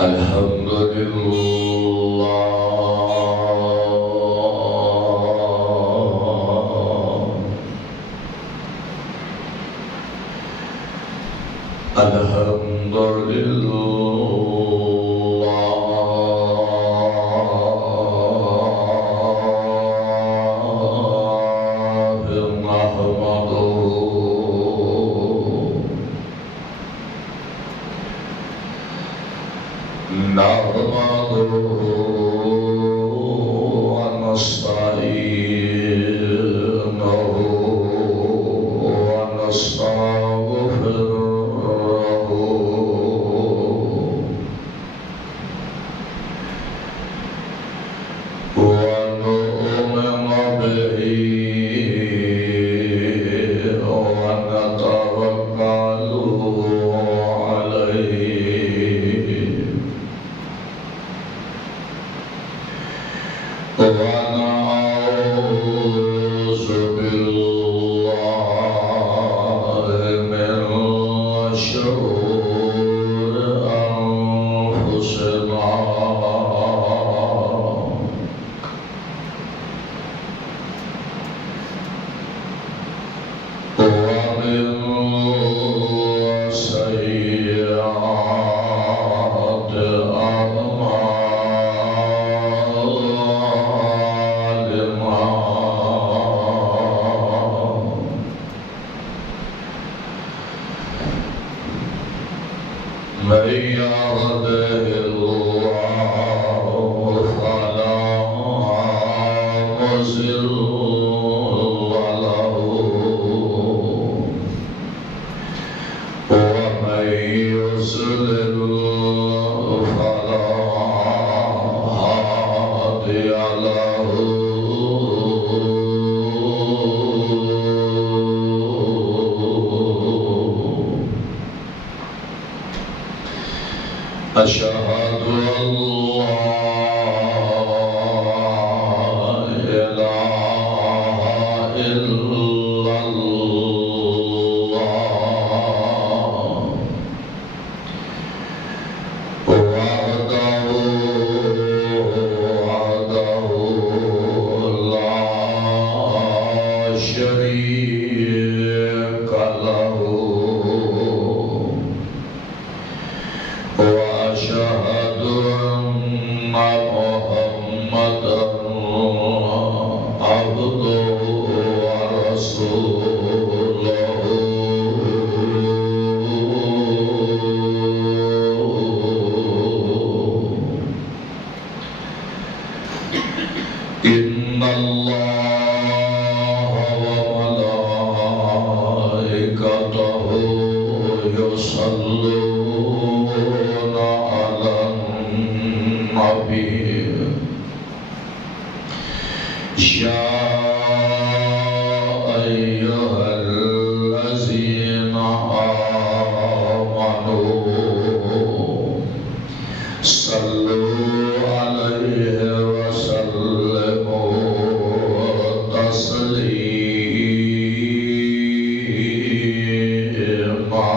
الحمد لله الحمد نحمده ونستعينه ونستغفره ونؤمن به ونتوكل عليه ونعوذ بالله من شرور أنفسنا ومن سيئات أعمالنا من يهده الله فلا مضل له ومن يضلل فلا هادي له أشهد أن لا إله إلا الله وحده لا شريك له وأشهد أن محمدا عبده ورسوله إن الله وملائكته يصلون على النبي يا أيها الذين آمنوا صلوا عليه وسلموا تسليما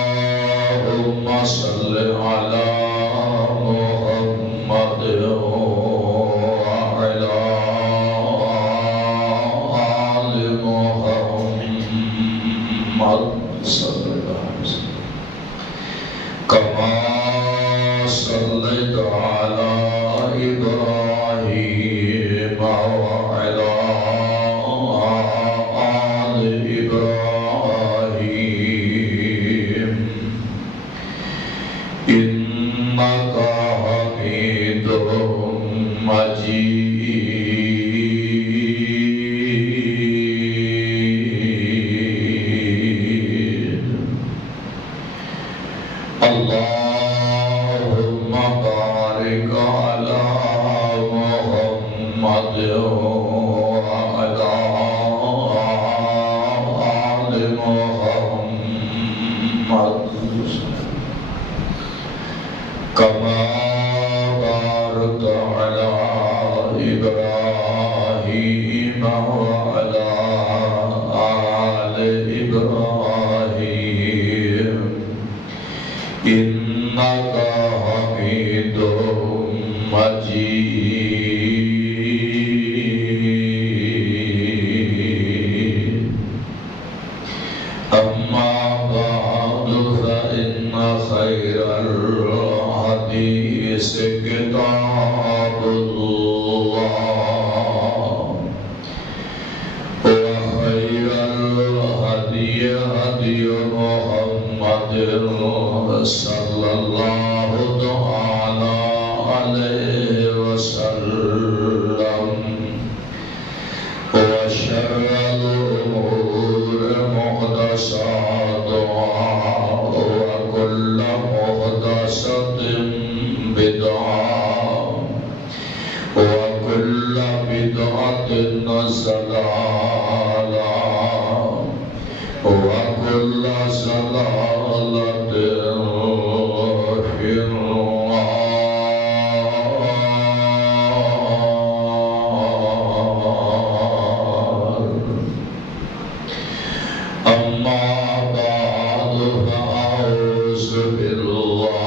اللهم صل على محمد وعلى آل محمد صلى الله عليه وسلم كما صليت على إبراهيم وعلى آل إبراهيم إنك حميد مجيد اللهم بارك على محمد وعلى آل محمد كما باركت على إبراهيم وعلى آل إبراهيم صلی اللہ تعالی علیہ وسلم وشر الأمور محدثاتها وكل محدثة بدعة وكل بدعة ضلالة وكل ضلالة في النار. أما بعد فأعوذ بالله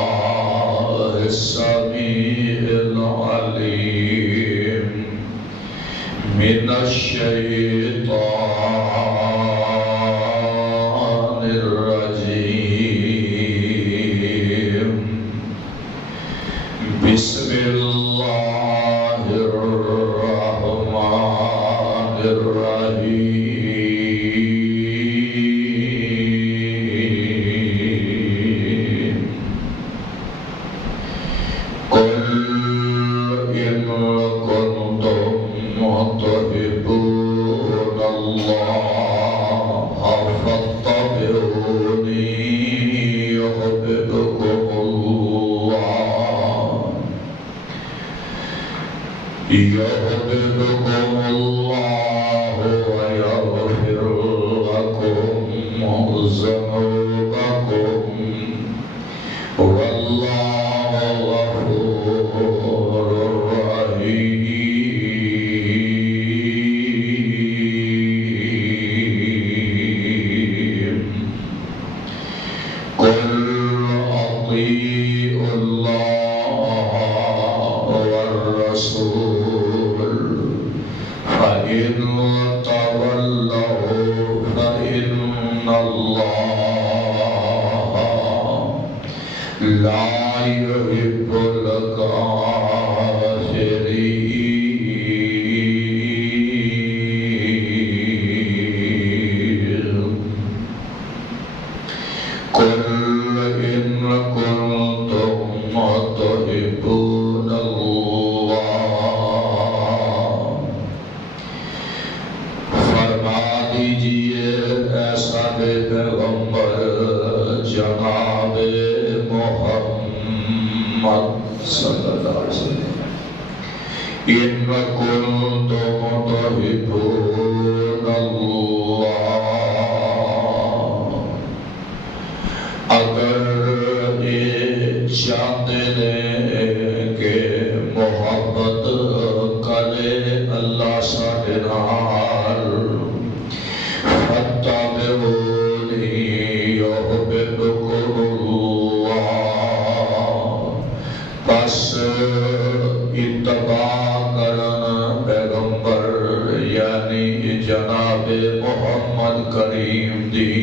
السميع العليم من الشيطان الرجيم. بسم الله الرحمن الرحيم. قل إن كنتم تحبون الله فاتبعوني يحببكم الله ويغفر لكم ذنوبكم والله غفور رحيم. قل أطيعوا الله والرسول فإن تولوا فإن الله لا يحب الكافرين. قل إن كنتم تحبون الله فرما دیجئے اے سب پیغمبر جناب محمد صلی اللہ علیہ وسلم ان کنتم تحبون اللہ اگر یہ چاہتے ہیں کہ محبت کرے اللہ ساڈے نال فاتبعونی یحببکم اللہ پس اتباع کرن پیغمبر یعنی جناب محمد کریم دی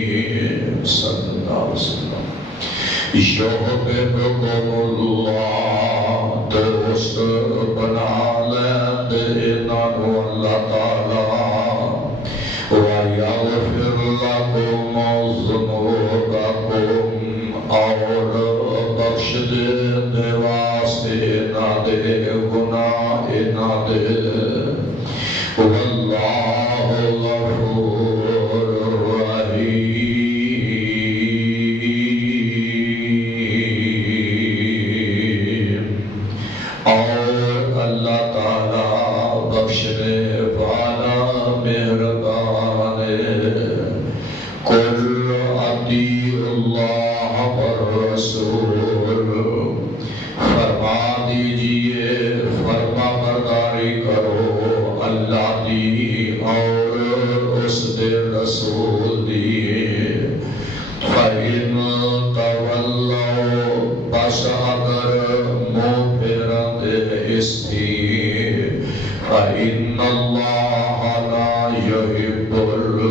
صلی اللہ علیہ وسلم یحببکم اللہ دوست بنا لیندے انہوں اللہ تعالی وَيَغْفِرْ لَكُمْ ذُنُوبَكُمْ اور بخش دے واسطے نہ دے گناہ نہ دے واللہ غفور رحیم. اور اللہ تعالیٰ بخشنے والا مہربان ہے. قل اطیعوا اللہ والرسول فرما دیجئے فرما برداری کرو اللہ دی اور اس دے رسول دی. فَإِن تَوَلَّوْا بس اگر منہ پھیرتے اس کی فَإِنَّ اللَّهَ لَا يُحِبُّ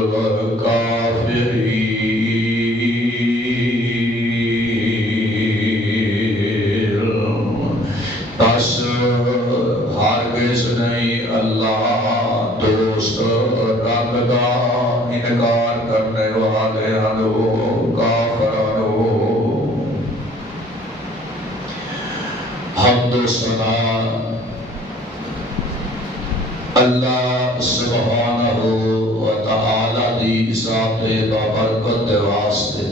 الْكَافِرِينَ. بس ہرگز نہیں اللہ دوست رکھدا انکار کرنے والے کافروں. حمد و ثنا اللہ سبحانہ و تعالی دی ذات بابرکت دے واسطے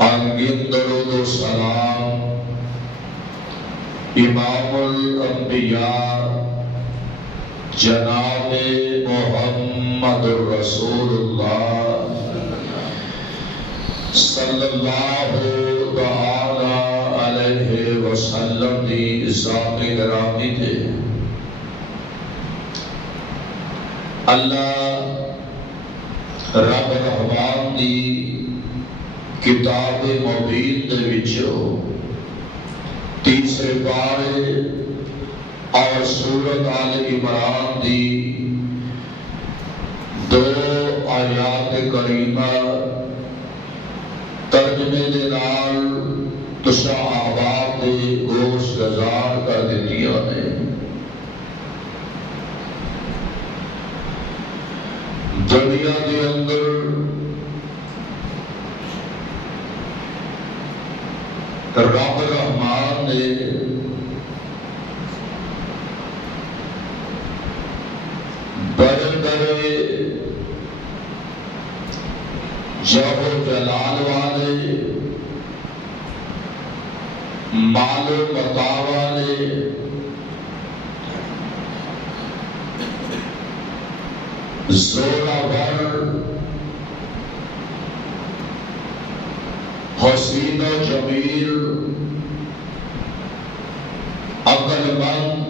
انگن درود و سلام امام الانبیاء جناب محمد رسول اللہ صلی اللہ تعالی علیہ وسلم دی ذات گرامی تے اللہ رب رحمان دی کتاب مبین دے وچوں تیسرے پارے اور سورۃ آل عمران دی 2 آیات کریمہ ترجمے دے نال تسا آباد دے گوش گزار کر دتیاں نے۔ دنیا دے اندر رب رحمان نے بڑے بڑے جاہ و جلال والے مال و متاع والے زورآور حسین و جمیل عقل مند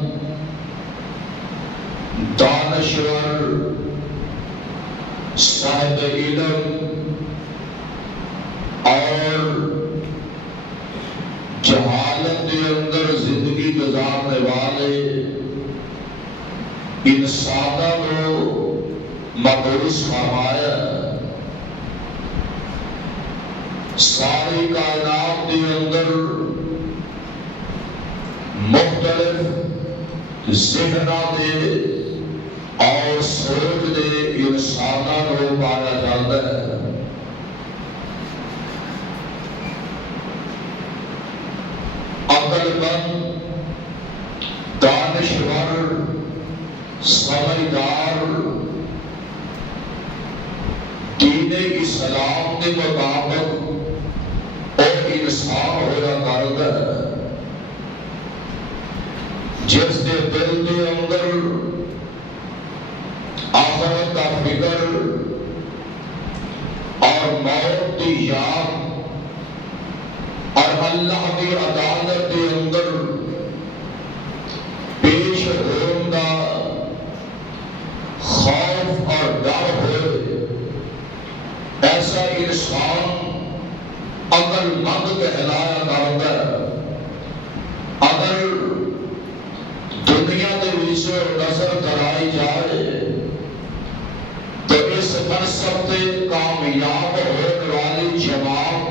دانشور صاحب علم اور جہالت کے اندر زندگی گزارنے والے انسانوں کو مبعوث فرمایا۔ ساری کائنات کے اندر مختلف ذہنوں دے اور سوچ دے انسانوں کو پایا جاتا ہے۔ عقل مند دانشور سمجھدار دین اسلام کے مطابق اور انسان ہویا کرتا ہے، جس کے دل کے اندر آخرت کا فکر اور موت کی یاد اور اللہ کی عدالت کے اندر پیش ہونے کا خوف اور ڈر ہوئے، ایسا انسان عقل مند کہلایا کرتا ہے۔ اگر دنیا کے وچوں نظر کرائی جائے تو اس منصب سے کامیاب ہونے والی جماعت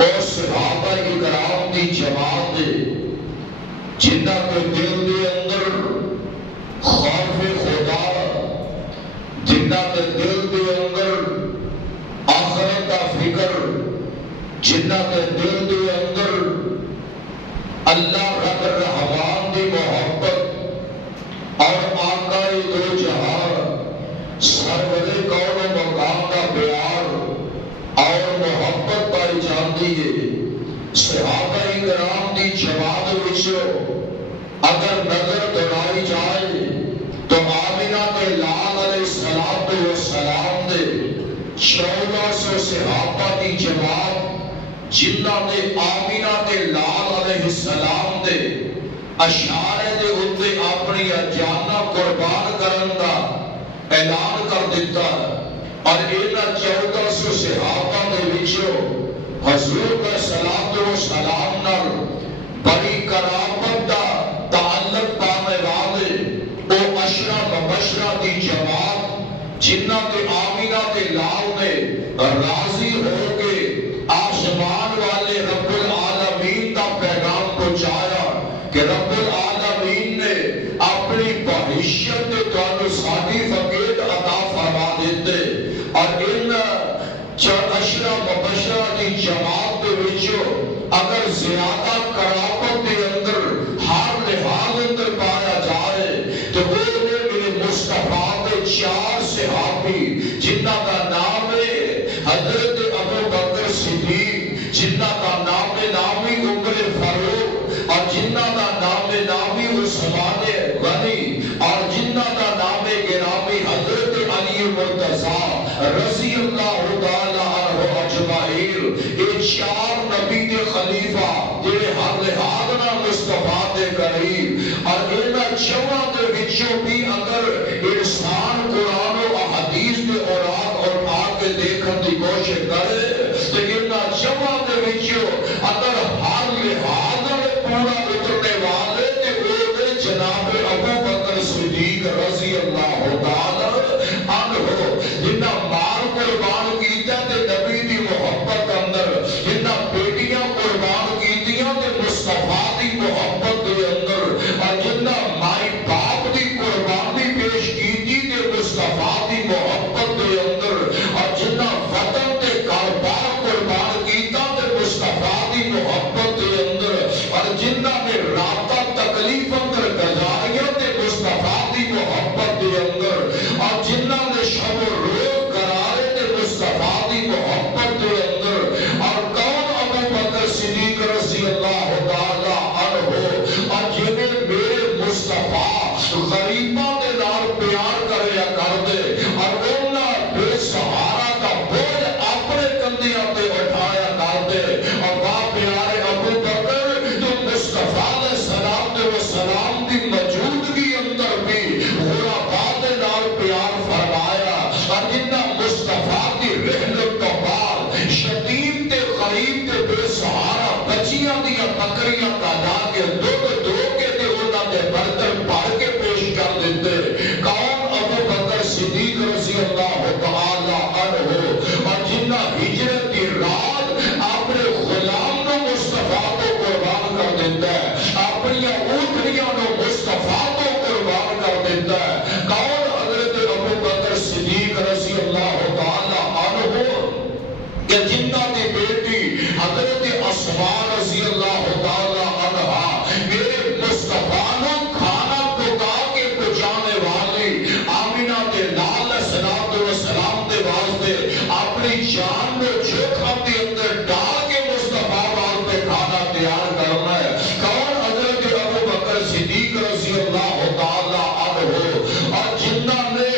اور صحابہ کرام کی جماعت جنہ کے دل کے اندر خوف خدا، جنہ کے دل کے اندر آخرت کا فکر، جنہ کے دل کے اندر اللہ رب رحمان کی محبت اور آقا دو جہاں سرور کون و مقام کا پیار اور محبت پائی جاتی ہے۔ صحابہ کرام کی جماعت وچوں اگر نظر دوڑائی جائے تو آمنہ کے لال علیہ السلام دے 1400 صحابہ کی جماعت جنہ نے آمنہ کے لال علیہ السلام دے اشارے دے اتے اپنی جاناں قربان کرن دا اعلان کر دیتا، اور انہاں 1400 صحابہ دے وچوں حضور کا صلوات و سلام نال بڑی کرامت دا تعلق پانے والے او عشرہ مبشرہ کی جماعت جنہ کے آمنہ کے لال نے راضی ہو کے آسمان والے رب العالمین کا پیغام پہنچایا کہ رب العالمین نے اپنی بہشت کے توانو ساڈی فقید عطا فرما دیتے، اور ان عشرہ مبشرہ کی جماعت کے وچوں چواں دے وچوں بھی اگر انسان قرآن و احادیث کے اوراق اور آ کے دیکھن کی کوشش کرے تو انہاں چواں دے وچوں اگر ہر لحاظ میں پورا اترنے والے تے وہ جناب ابو بکر صدیق رضی اللہ تعالی عنہ جنہاں مال قربان کیتا تے نبی دی محبت اندر، جنہاں بیٹیاں قربان کیتیاں تے مصطفیٰ دی محبت دے اندر، اور جنہاں مائی باپ دی قربانی پیش کیتی تے مصطفیٰ دی محبت دے اندر، اور جنہاں وطن تے کعبہ قربان کیتا تے مصطفیٰ دی محبت دے اندر، اور جنہاں نے رابطہ تکلیف اندر گزاریاں تے مصطفیٰ دی محبت دے اندر، اور جنہاں نے شب و روز قرارے تے مصطفیٰ دی محبت دے اندر، اور کون ابو بکر صدیق رضی اللہ تعالی عنہ، اور جنہیں میرے مصطفیٰ غریباں دے نال پیار کریا کر دے، اور انہاں بے سہارا کا بوجھ اپنے کندھیاں تے اٹھایا کر دے، اور با پیارے ابو بکر تو مصطفیٰ علیہ السلام دے وسلام دی موجودگی اندر بھی غرباء دے نال پیار فرمایا، اور جنہاں مصطفیٰ دی رحلت تو بعد یتیم تے غریب تے بے سہارا بچیاں دیا بکریاں کا لا کے دودھ دو کے تے انہاں دے برتن بھر کے پیش کر دیتے، کون ابو بکر صدیق رضی اللہ تعالی عنہ، اور جنہاں ہجرت کی رات اپنے غلام نو مصطفیٰ کو قربان کر دیتا ہے، اپنی اونٹنیاں نو مصطفیٰ کو قربان کر دیتا ہے، کون حضرت ابو بکر صدیق رضی اللہ تعالی عنہ کہ جنہاں دی بیٹی حضرت اسماء رضی اللہ تعالی عنہا میرے مصطفیٰ نو کھانا پکا کے پہنچانے والی آمینہ دے لال سلام و سلام دے واسطے اپنی جان کو جوکھم کے اندر ڈال کے مصطفیٰ واسطے کھانا تیار کرنا ہے، کون حضرت ابو بکر صدیق رضی اللہ تعالی عنہ، اور جنہاں نے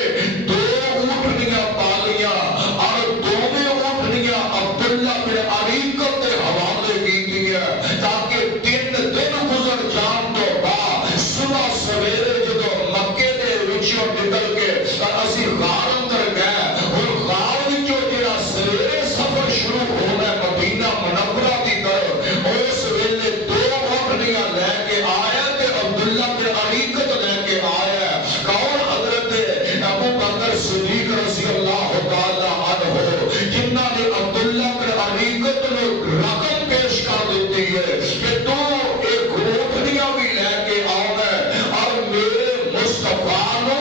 دو اونٹنیاں پالیاں اور دونوں اونٹنیاں عبداللہ بن عریقت کے حوالے کی دیا تاکہ 3 دن گزر جان تو بعد صبح سویرے جدو مکے دے وچوں نکل کے اسی غار اندر گئے، اور غار وچوں جڑا سویرے سفر شروع ہونا ہے مدینہ منورہ دی طرف، اس ویلے 2 اونٹنیاں لے کے آیا تے عبداللہ بن عریقت لے کے آیا، کون حضرت ابو بکر صدیق رضی اللہ تعالی عنہ، جنہاں نے عبداللہ بن عریقت نے رقم پیش کر دیتی ہے کہ تو ایک اونٹنیاں بھی لے کے آوے اور میرے مصطفیٰ نو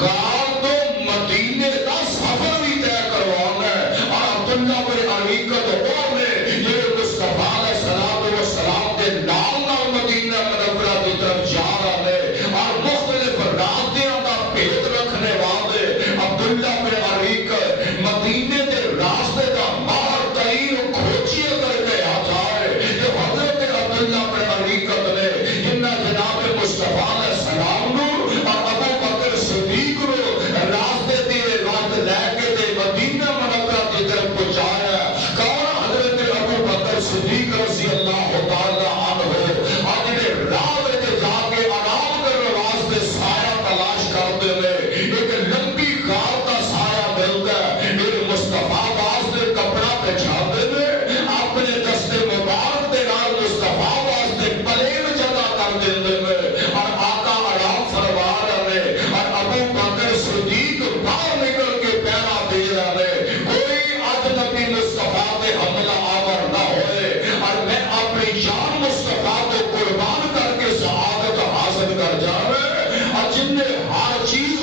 غار تو مدینے کا سفر بھی طے کروانا ہے، اور عبداللہ بن عریقت وہ نے یہ مصطفیٰ علیہ السلام کے نام نال مدینہ منورہ کی طرف جا رہے اور مختلف راستے کا بھید رکھنے والے عبداللہ بن عریقت مدینے کے راستے کا باہر ترین کھوجی کر کے آ جائے کہ حضرت عبداللہ بن عریقت نے جنہ جناب مصطفیٰ علیہ السلام نو اور ابو بکر صدیق نو راستے دیے وقت لے کے دے مدینہ منورہ کی طرف پہنچایا، کون حضرت ابو بکر صدیق رضی اللہ تعالی عنہ، اور جنہیں راہ میں جا کے آرام کرنے واسطے سایہ تلاش کرتے ہوئے ایک لمبی غار کا سایہ ملتا ہے، میرے مصطفیٰ واسطے کپڑا بچھاتے ہوئے اپنے دستے مبارک دے نال مصطفیٰ واسطے پلین جگہ کر دیتے ہوئے، اور آقا آرام فرما رہے، اور ابو بکر صدیق باہر نکل کے پہرا دے رہے، کوئی اجنبی مصطفیٰ پہ حملہ آور نہ ہوئے، اور میں اپنی جان مصطفیٰ کو قربان کر کے سعادت حاصل کر جاوے، اور جن نے ہر چیز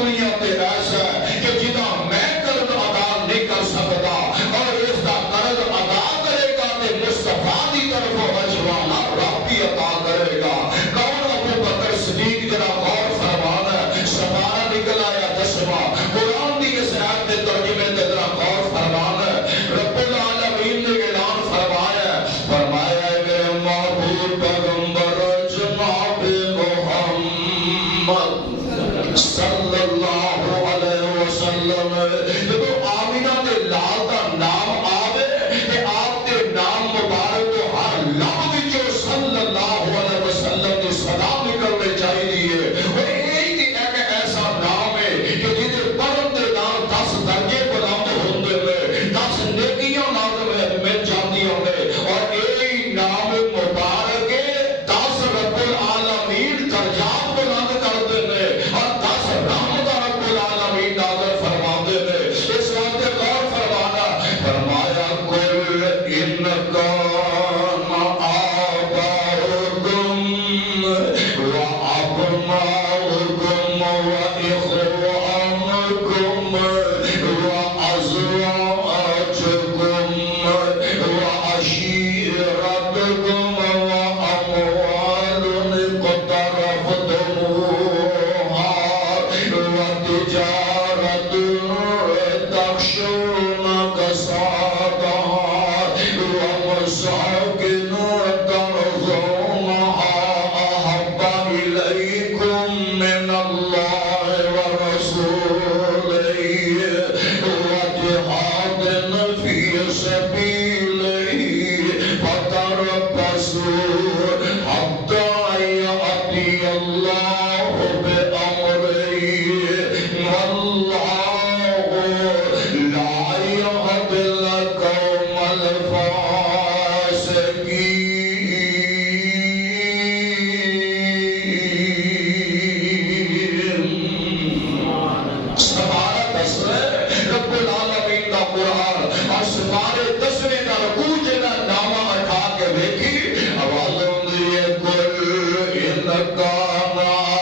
دنیا تے ایسا ہے کہ جدا میں قرض ادا نہیں کر سکتا اور اس کا قرض ادا کرے گا تے مصطفیٰ دی طرف اجرانہ ربی عطا کرے گا. کون ابو بکر صدیق جڑا غور فرمان ہے سپارہ نکل آیا 10واں قرآن دی اس آیت کے ترجمے تے ذرا غور فرمان ہے. رب العالمین نے اعلان فرمایا ہے میرے محبوب پیغمبر جناب محمد صلی اللہ علیہ وسلم جب آمینہ دے لال دا نام آوے کہ آپ دے نام مبارک تو ہر لب وچوں صلی اللہ علیہ وسلم دی صدا نکلنے چاہیے. وہ ایک ایسا نام ہے کہ جدے پڑھن دے نام 10 درجے بلند ہوندے نے 10 نیکیاں لازم مل جاندیاں نے اور ایک نام مبارک 10 رب العالمین درجات بلند کردے نے اور 10 رحمت رب العالمین نازل فرماندے نے. اس وقت غور فرمانا فرمایا کل ان کان آباؤکم و ابناؤکم و اخوانکم و ازواجکم و عشیرتکم و اموال اقترفتموها و تجارت تخشون کسادها و مساکن ترضونها احب الیکم من اللہ ورسولہ وجہاد فی سبیلہ فتربصوا حتی یأتی اللہ بأمرہ واللہ لا یهدی القوم الفاسقین. سپارہ 10 رب العالمین دا قرآن اور سپارے 10 دا رکوع جنہ نامہ اٹھا کے دیکھی آواز ہوندی ہے کل ان کان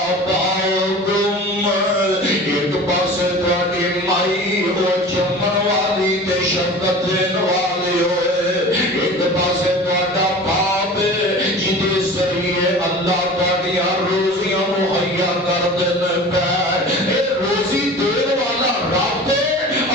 آباؤکم ایک پاسے تواڈی مائی او چمن والی تے شفقت دین والی ہوئے ایک پاسے تواڈا باپ جدے ذریعے اللہ تواڈیاں روزیاں مہیا کر دین پہ اے روزی دین والا رب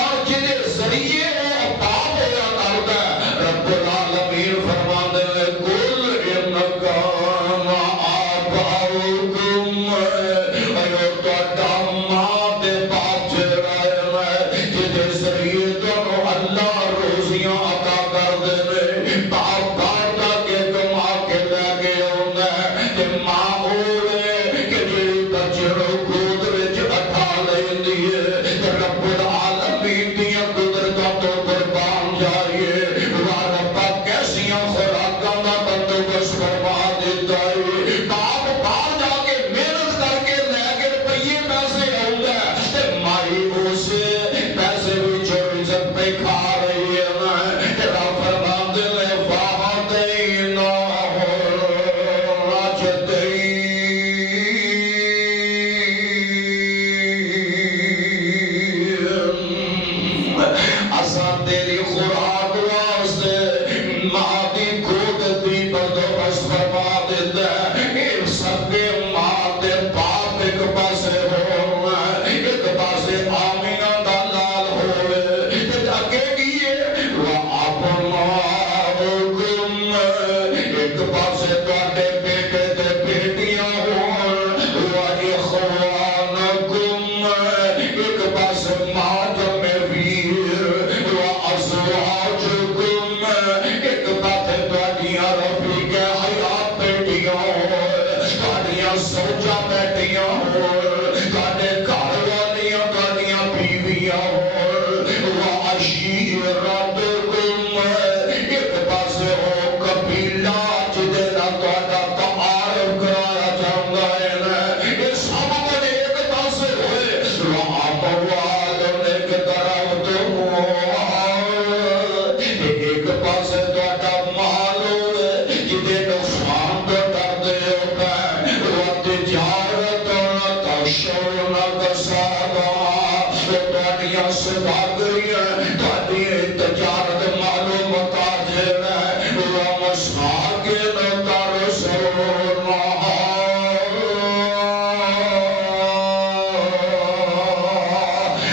اور جدے ذریعے او باپ ہویا کردا رب العالمین فرماندے نے کل ان کان آباؤکم ایو تواڈا ماں تے باپ جڑا ہے جدے ذریعے تانوں اللہ روزیاں عطا کر دے باپ باپ دا کے کما کے لے کے آوندا ہے تے ماں ہوے کہ جڑی بچے نوں گود وچ اٹھا لیندی ہے تے رب العالمین دیاں قدرتاں تو قربان جائیے واہ ربا کیسیاں خوراکاں دا بندوبست فرما دیتا ہے. باپ باہر جا کے محنت کر کے لے کے روپیے پیسے آوندا ہے تے مائی اس پیسے وچوں رزق پہ کھا رہی ہے نا تے رب فرماندے نے فہدینا اساں تیری خوراک واسطے ماں دی گود دی بندوبست فرما دیتا ہے. اے سب کے ماں تے باپ ایک پاسے ہونا ایک پاسے آمینہ دا لال ہوئے تے اگے کیے وَأَبْنَاؤُكُمْ ایک پاسے تواڈے بیٹے تے بیٹیاں ہون وَإِخْوَانُكُمْ ایک پاسے ماں جمع ویر وَأَزْوَاجُكُمْ ایک پاسے تواڈیاں رفیق حیات بیٹیاں ہون تواڈیاں زوجہ بیٹیاں ہون تواڈے گھر والیاں تواڈیاں بیویاں ہون وَعَشِيرَتُكُمْ ایک پاسے ہو قبیلہ جدے نال تواڈا تعارف کرایا جاندا ہے نا یہ سب کچھ ایک پاسے ہوئے وَأَمْوَالٌ ایک طرف تموہا ایک پاسے تواڈا مال ہوئے جدے نقصان تو ڈردے ہوتا ہے وَتِجَارَةٌ تَخْشَوْنَ كَسَادَهَا تہاڈیاں سوداگریاں تہاڈی تجارت مال و متاجر ہے وہ مساکن ترسلونہا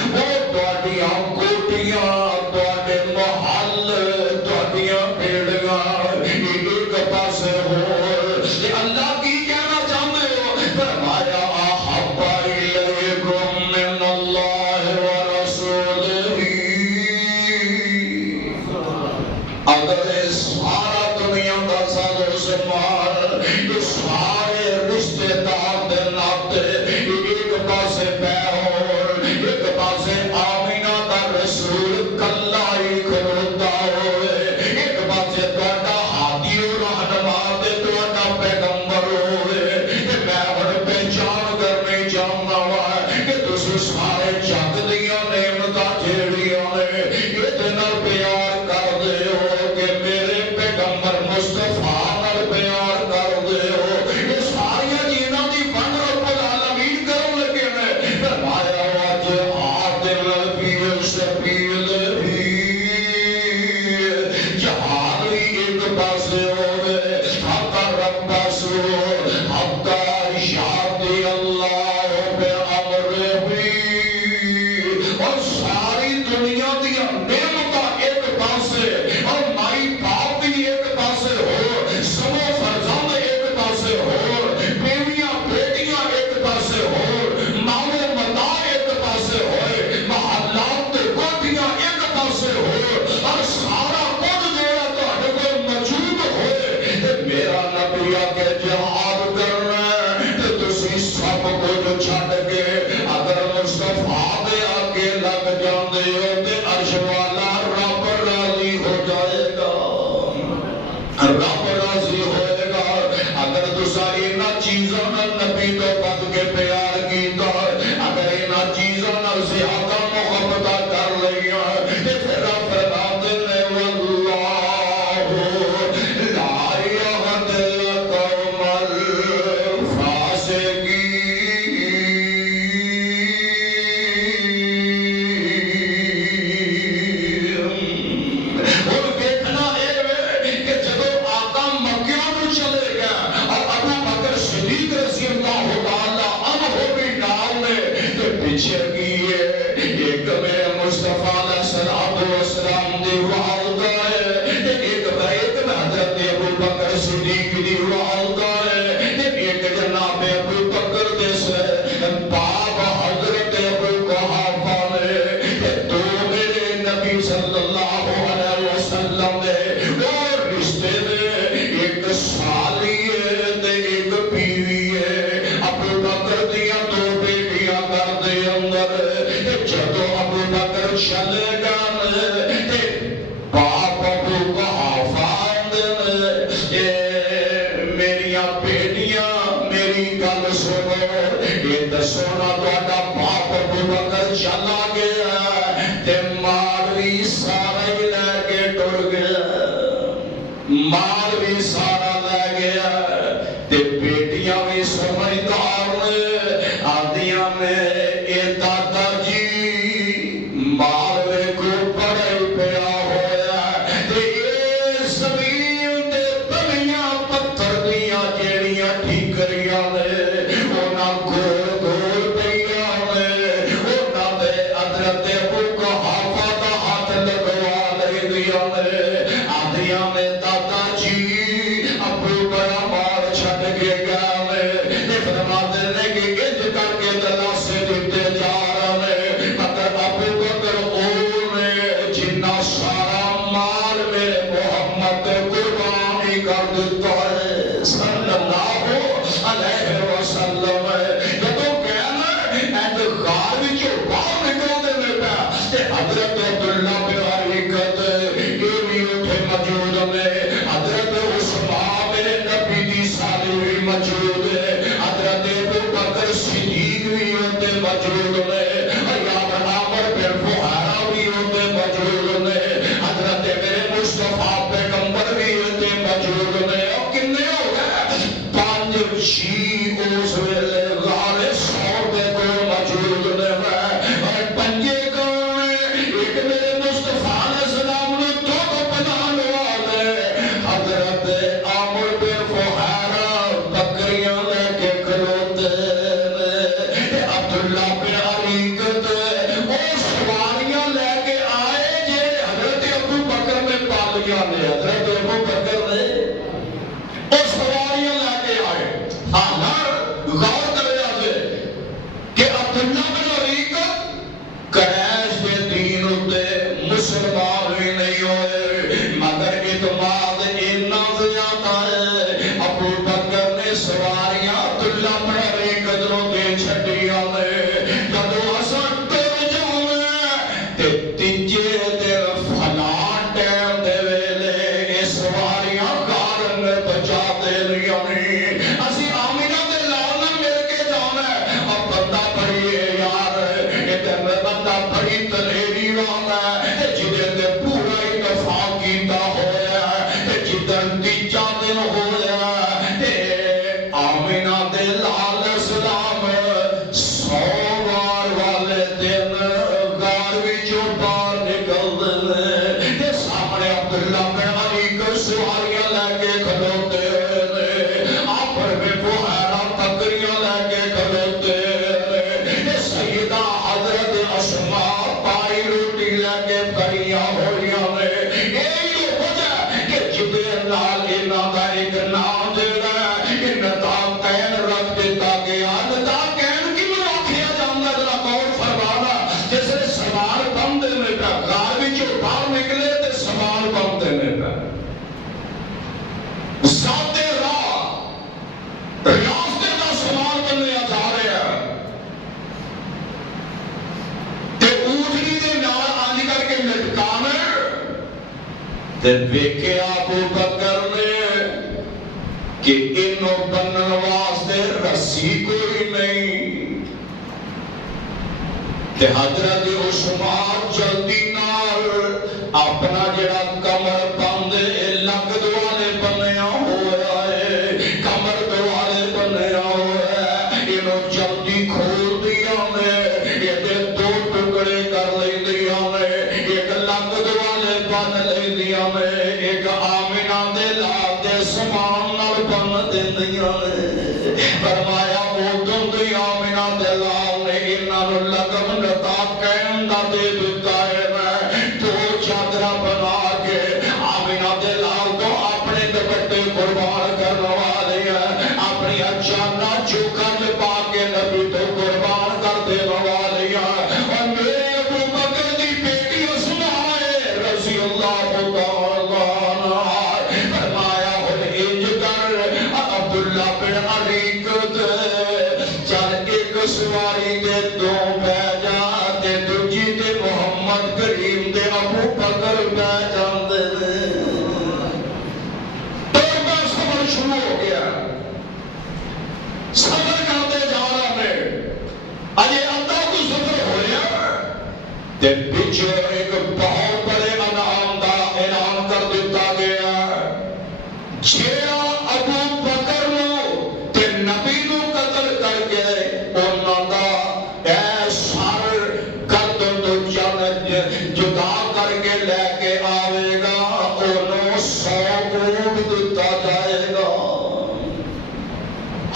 وہ تہاڈیاں کوٹیاں تہاڈے محل تہاڈیاں بیڑیاں ایک پاسے ہو اللہ کی کہنا چاہتے ہو فرمایا احب الیکم من اللہ ورسولہ اگر سارا دنیا کا سازو سامان یہ سارے رشتے دار دے ناتے ایک پاسے پہ ہو ایک پاسے آمینہ دا رسول کلا ہی کھلوتا ہوئے ایک پاسے تہاڈا ہادی و رہنما تے تہاڈا پیغمبر ہوئے کہ میں ہن پہچان کرنے چاہنا وا کہ تسی سارے جگ دیاں نعمتاں جیڑیاں نے یہ نال پیار کر دے ہو کہ میرے پیغمبر مصطفیٰ نال پیار کر دے ہو یہ ساریاں جینا دی بن رب العالمین کرن لگے نے فرمایا واج عادل فی سبیل جہاد بھی ایک پاسے ہوئے حتی رب سو حتی شاہد اللہ پہ امر بھی اور ساری دنیا دیا نعمتہ ایک پاسے اور مائی باپ بھی ایک پاسے ہو سمو فرزند ایک پاسے ہو بیویاں بیٹیاں ایک پاسے ہو مال و متا ایک پاسے ہوئے محلات کوٹیاں ایک پاسے ہو اور سارا کچھ جوڑا تہاڈے کول موجود ہوئے تے میرا نبی آکے جہاد کرنا ہے تے تسی سب کچھ چھڈ کے اگر مصطفیٰ دے آگے لگ جاندے ہو تے عرش والا رب راضی ہو جائے گا رب راضی ہوئے گا اگر تسا انہاں چیزاں نال نبی تو بد کے پیار کیتا اگر انہاں چیزاں نال زیادہ محبت کر لیا تے پھر فرماتے نے واللہ لا یہدی القوم الفاسقین اور دیکھنا ہے کہ جب آقا مکہ میں چلے گیا اور ابو بکر صدیق رضی اللہ تعالیٰ عنہ بھی نال نے تو پیچھے کیے ایک میرے مصطفیٰ علیہ السلام دی والدہ ہے ایک حضرت ابو بکر صدیق دی والدہ ہے ایک جناب ابو بکر دے سے باپ حضرت ابو قحافہ نے تو میرے نبی صلی اللہ علیہ وسلم نے اور رشتے دے ایک سالی ہے تے ایک بیوی ہے ابو بکر دیا دو بیٹیاں کر دے اندر جدو ابو بکر چلے گئے تے باپ ابو قحافہ میریاں بیٹیاں میری گل سنو یہ دسونا تہاڈا باپ ابو بکر چلا گیا تے مال بھی سارا ہی لے کے ٹر گیا مال بھی سارا لے گیا تے بیٹیاں بھی سمجھدار نے آدیاں نے اے دادا جی مال کو بڑے پیا ہویا تے اے زمین تے تلیاں پتھر دیاں جیڑیاں ٹھیکریاں نے اونا گول گول پیاں نے اونا دے حضرت تیجے دن فلاں ٹائم دے ویلے سواریاں کارن بچا دے لیا نہیں اسی آمینہ دے لال نہ مل کے جانا ہے اور بندہ بڑی ہے یار ادھر میں بندہ بڑی تلیری والا ہے جدھر دے پورا اتفاق کیتا ہویا ہے جدھر تیجا دن ہویا ہے آمینہ دے لال اسلام سوار والے دن گار وچوں باہر نکل دے سامنے عبداللہ بن علی کو سواریاں لے کے کھلوتے ہوئے آپر میں بحیرہ تکریاں لے کے کھلوتے ہوئے سیدہ حضرت اسماء پائی روٹی لے کے کھڑیاں ہوئیاں یہی وجہ کہ جبریل نال انہاں دا ایک نام جڑا ہے اندا کین رکھ دیتا گیا اندا کین کیوں آکھیا جاندا ذرا غور فرمانا جس نے سوال بندے نے پہ غار وچوں باہر نکلے تے سوال بندے نے پہ ذات راہ راستے دا سوال بننے جا رہے ہیں تے اونٹنی دے نال آنی کر کے لٹکانا تے ویکھے ابو بکر نے کہ انہوں بنن واسطے رسی کوئی نہیں تے حضرت عثمان جلدی نال اپنا جڑا کمر بند لگ دوالے بنیا ہوا ہے کمر دوالے بنیا ہوا ہے انہوں جلدی کھول دیا میں یہ دو ٹکڑے کر لیں دیا میں ایک لگ دوالے بن لیں دیا میں ایک آمینہ دے لال دے سمان نال بن دیں دیا میں فرمایا وہ دن دی آمینہ دے لال نے انہوں لگم نتا کہندہ دے دیتا ہے میں تو چادرہ بنا کے آمینہ دے لال کو اپنے دپٹے قربان کرنا والے ہیں اپنی اچانا چوکا لپا کے نبی تو قربان کر دینا والے ہیں اور میرے ابو بکر دی بیٹی اسماء رضی اللہ تعالیٰ فرمایا ہن انج کر عبداللہ بن علی کو چل ایک سواری دے دو بہ جا تے دوجی تے محمد کریم دے ابو بکر بہ جاندے تو میں سفر شروع ہو گیا سفر کرتے جا رہا میں اجے ادھا کو سفر ہو رہا تے پیچھے ایک بہت بڑے انعام دا اعلان کر دیتا گیا جیڑا ابو بکر نو تے نبی نو قتل کر کے انہاں دا اے سر گردن تو جدا کر کے لے کے آوے گا انہوں 100 اونٹ دیتا جائے گا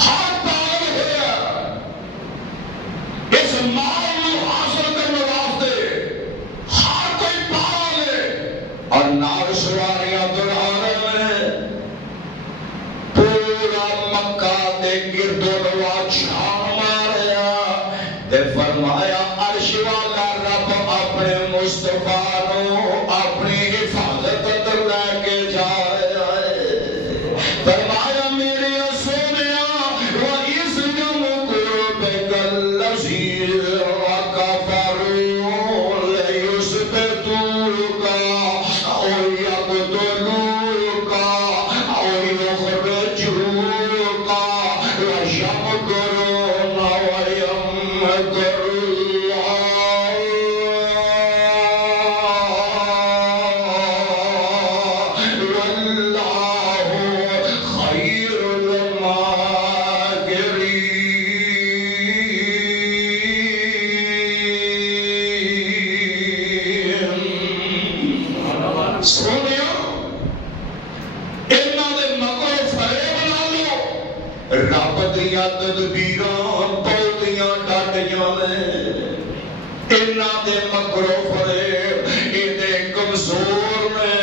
ہر پاگل ہویا اس مال نو حاصل کرنے واسطے ہر کوئی پاگل ہے اور نال سواریاں دوڑا رہے ہیں پورا مکہ دے گرد و نواز چھان ماریا تے فرمایا عرش والا رب اپنے مصطفیٰ نو اپنی حفاظت اندر لے کے جا رہا ہے فرمایا میرے سونیا وَإِذْ يَمْكُرُ الَّذِينَ كَفَرُوا لِيُثْبِتُوكَ أَوْ يَقْتُلُوكَ أَوْ يُخْرِجُوكَ وَيَمْكُرُونَ وَيَمْكُرُ رب دیا تدبیراں پودیاں ڈاڈیاں نے انہاں دے مکرو فریب ایدے کمزور نے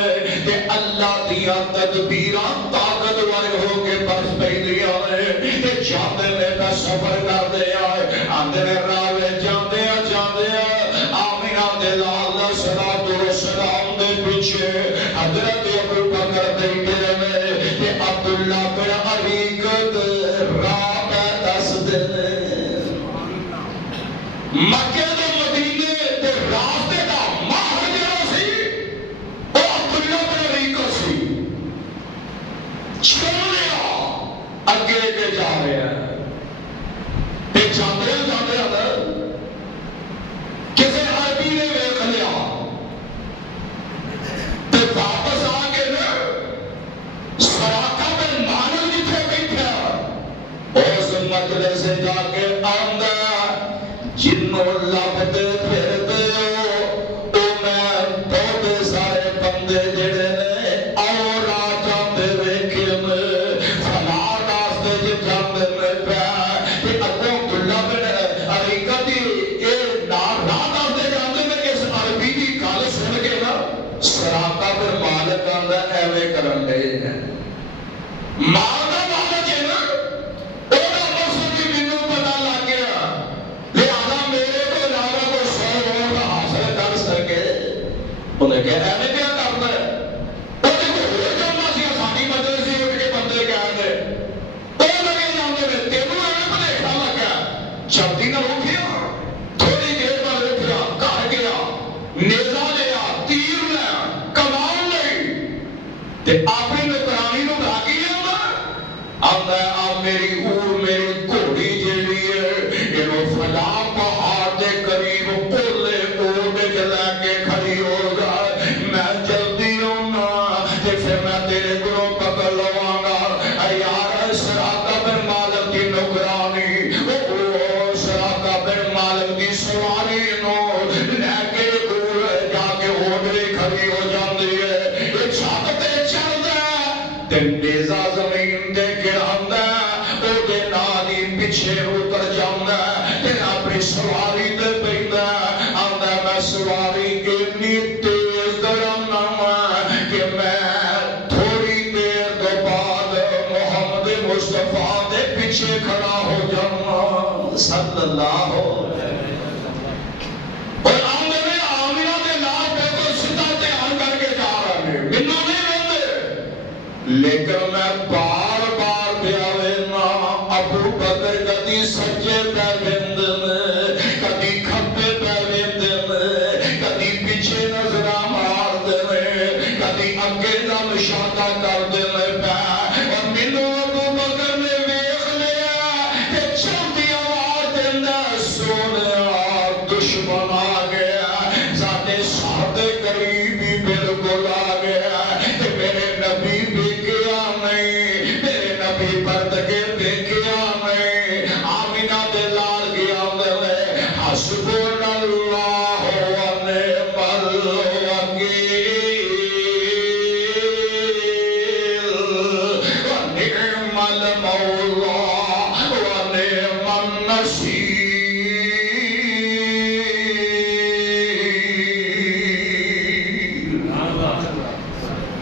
تے اللہ دیا تدبیراں طاقتور ہو کے برس پہ دیا نے تے جاندے میں کا سفر کر دیا ہے آندے میں راوے جاندے آمینہ دے لال صلاۃ والسلام دے پیچھے حضرت ابو بکر بیٹھے میں تے عبداللہ بن علی کو مکے دے مدینے دے راستے دا ماہر سے جا کے آندا جنوں لبدے پھردے او میں بہت سارے بندے جڑے نے اور آ جاندے ویکھے فلاں راستے وچ جاندے نے پیا تے اگوں گلا بن علی کدی اے راہ دسدے جاندے نے اس عربی دی گل سن کے نا سراقہ بن مالک آندا ایویں کرن دے مال دا لالچ ہے نا اوہ مقصد کہ مینوں پتہ لگ گیا لہذا میرے کو علاوہ کوئی 100 لوگ حاصل کر سکے انہیں کہا ایویں کیا کرنا ہے وہ دیکھو ہو جانا سی ساری مدد سی اٹھ کے بندے کہتے وہ لگے جاندے نے تینوں ایویں بھلیکھا لگا جلدی نہ اٹھیا تھوڑی دیر بعد اٹھیا گھر گیا نیزہ لیا تیر لیا کمان لئی تے اپنی نوکرانی نو بھا کے آندا آ میری گھوڑی جیڑی ہے اینو فلاں پہاڑ دے قریب اولے اوٹ کے لے کے کھڑی ہوگا میں جلدی ہونا تے پھر میں تیرے کو پکڑ لواں گا اے یار سراقہ بن مالک دی نوکرانی او سراقہ بن مالک دی سواری نو لے کے جا کے اوٹ تے کھڑی ہو جاندی ہے اے چھت تے چڑھدا تے نیزہ زمین تے پیچھے اتر جاؤں تے اپنی سواری تے بیٹھا آندا میں سواری اتنی تیز کراں کہ میں تھوڑی دیر تو بعد محمد مصطفیٰ دے پیچھے کھڑا ہو جاؤں صلی اللہ اور آندا میں آمینہ دے لال پہ تو سیدھا دھیان کر کے جا رہے ہیں مینوں نہیں ویندے لیکن میں بار بار پیاوے نا ابو بکر کدی سجے پہ ویندن کدی کھبے پہ ویندن کدی پیچھے نظراں ماردن کدی اگے دا مشاہدہ کردن پہ اور مینوں ابو بکر نے ویکھ لیا کہ چلدی آواز دیندا سونیا دشمن آ گیا ساڈے سر دے قریب ہی بالکل آ گیا تے میرے نبی ویکھیا نہیں میرے نبی پرد کے حسبنا اللہ ونعم الوکیل ونعم المولا ونعم النصیر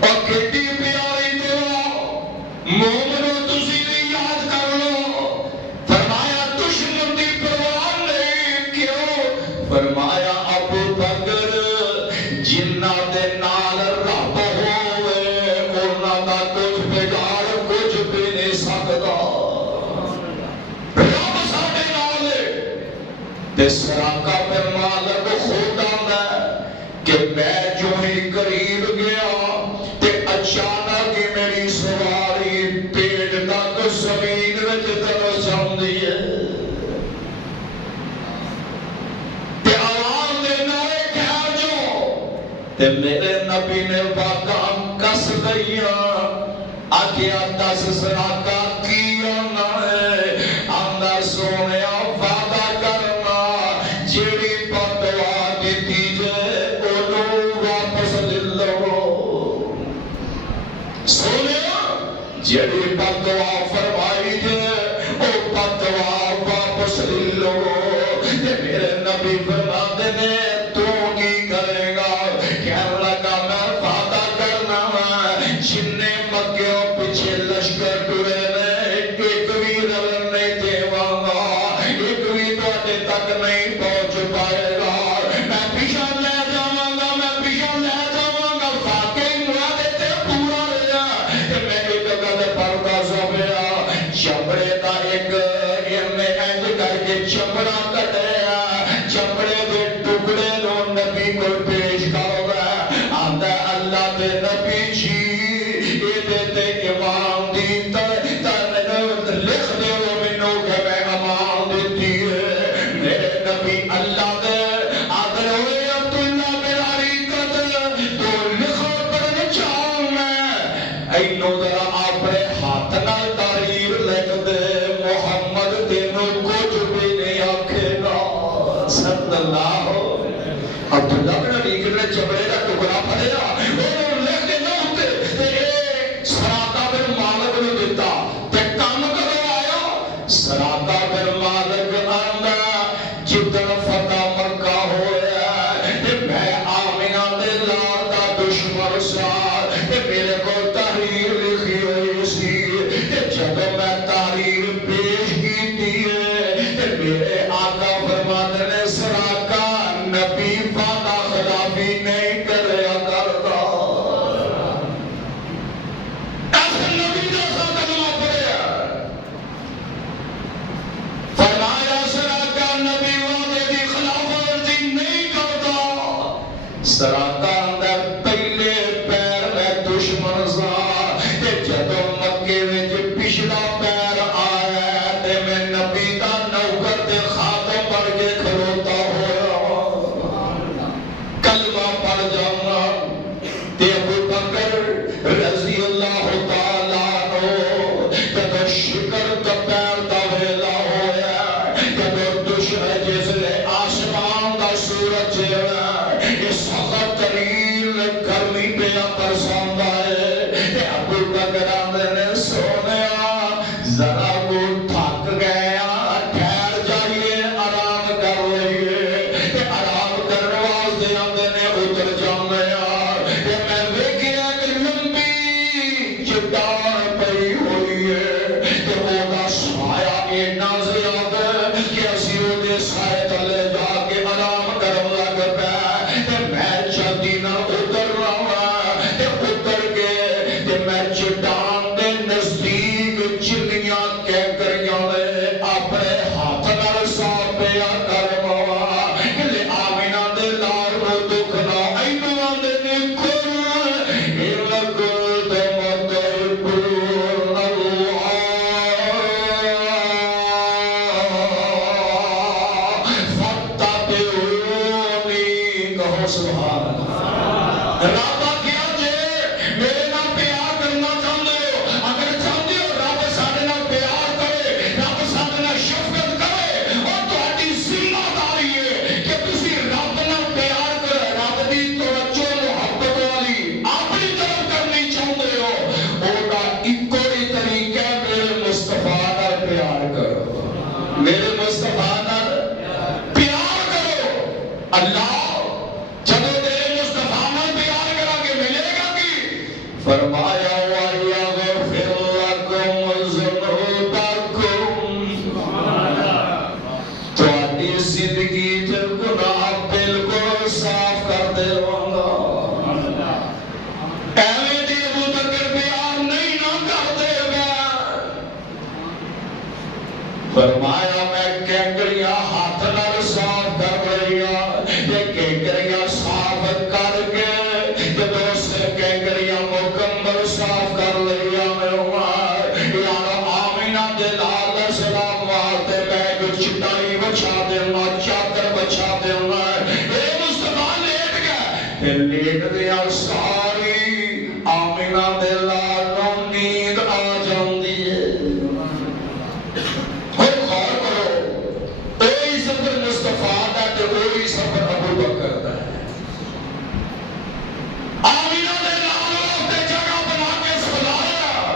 اور کتنی پیاری دعا مومنو تسی بھی یاد کر لو فرمایا دشمن دی پرواہ نہیں کیوں فرمایا ابو بکر جنہ دے نال رب ہوئے انہاں دا کچھ بگاڑ کچھ بھی نہیں سکدا رب ساڈے نال ہے تے سراقہ بن مالک خود آندا کہ میں جو ہی قریب گیا تے اچانک ہی میری سواری پیڑ تک زمین وچ دھس جاندی ہے تے آواز دینا ہے کھا جو تے میرے نبی نے واقعہ کس گئیا آکیا دس سراقہ کی آنا ہے آندہ سونیا وعدہ کرنا جیڑی بدعا دیتی جے انہوں واپس لے لو سونیا جیڑی بدعا فرمائی جے او بدعا واپس لے لو میرے نبی فرماتے نے تو کی کرے گا کہنے لگا میں وعدہ کرنا جن مکیوں پیچھے لشکر ٹرے نے ایک بھی رلن نہیں دیواں گا ایک بھی تواڈے تک نہیں پہنچ پائے گا میں پیچھے لے جاواں گا میں پیچھے لے جاواں گا واقعی وعدے تے پورا رہیا کہ میں ایک گل پڑھدا سویا چمڑے دا ایک انج کر کے چمڑا کٹیا چمڑے دے ٹکڑے نو نبی کو پیش کردا آندا اللہ دے نبی جی امام دی لکھ دے مینوں کہ میں امان دیتی ہے میرے نبی اللہ دے آدھر ہوئے عبداللہ میراری قدر تو لکھ پڑھنے چاہوں میں اینو ذرا اپنے ہاتھ نال تحریر لکھ دے محمد تینوں عبداللہ بن ابی نے چمڑے کا ٹکڑا پھڑیا وہ لکھ کے نہ ہوتے تے سراقہ بن مالک نے دیتا تے کام کرو آیا سراقہ بن مالک آندا جدن فتح مکہ ہویا تے میں آمینہ دے لال دا دشمن سا تے میرے کو تحریر لکھی ہوئی سی تے جب میں تحریر پیش کی تھی تے میرے آقا فرماتے نے سراقہ نبی وعدہ خلافی نہیں کریا کرتا ایسے نبی جیسا کلمہ پڑھیا فرمایا سراقہ نبی وعدے دی خلاف ورزی نہیں کرتا سراقہ اندر پہلے پیر میں دشمن سا تے جدوں مکے وچ پچھلا پیر آیا تے میں نبی دا نوکر تے خادم بن کے کھلوتا ہوا کلمہ پڑھ جاؤں تے ابو بکر رضی اللہ تعالیٰ عنہ جدوں شکر دا پیر دا ویلا ہویا جدوں دشمن جس لے آسمان دا سورج یہ سخت ترین گرمی پہ برساندا ہے تے ابو بکر نے سونیا ذرا کو تھک گیا ٹھہر جائیے آرام کر لئیے تے آرام کرنے واسطے آندے نے اتر جاندیا تے میں ویکھیا کہ لمبی چٹان پئی ہوئی ہے تے اودا سایہ اینا زیادہ کہ اسی اودے سائے تلے جا کے آرام کرن لگ پئے تے میں جلدی نہ اتر رہا تے اتر کے تے میں چٹان دے نزدیک چنیاں کینکریاں نے اپنے ہاتھ نال سانپیا کروا کہ آمینہ دے لال نو دکھ نہ اینو آندے نے کل لگل تے مدرکون اللہ فتبعونی کہو سبحان اللہ رابطہ کیا جے میرے نام پیار کرنا چاہتے ہو اگر چاہتے ہو رب ساڑھے نام پیار کرے رب ساڑھے نام شفقت کرے اور تہاڈی ذمہ داری ہے کہ تسی رب نام پیار کرے رب دی توجہ محبت والی اپنی طرف کرنی چاہتے ہو اوہ اکو ہی طریقہ میرے مصطفیٰ نال پیار کرو میرے مصطفیٰ نال پیار کرو اللہ جدو تیرے مصطفیٰ نال پیار کرا کے ملے گا کی فرمایا وَيَغْفِرْ لَكُمْ ذُنُوبَكُمْ تہاڈی زندگی تے گناہ بالکل صاف کر دے گا ایویں دی ابو بکر پیار نہیں نہ کر دے گا فرمایا میں کینکریاں ہاتھ نال صاف کر رہیا یہ کینکریاں صاف کر کے جدوں سے کینکریاں مکمل صاف کر لیا میں یار آمینہ دے لال سلام واسطے میں کچھ چٹائی بچھا دینا چادر بچھا دینا اے مصطفیٰ لیٹ گئے پھر لیٹ دیا ساری آمینہ دے لال نو نیند آ جاندی ہے غور کرو کوئی سفر مصطفیٰ دا تے کوئی سفر ابو بکر دا آمینہ دے لال تے جگہ بنا کے سلایا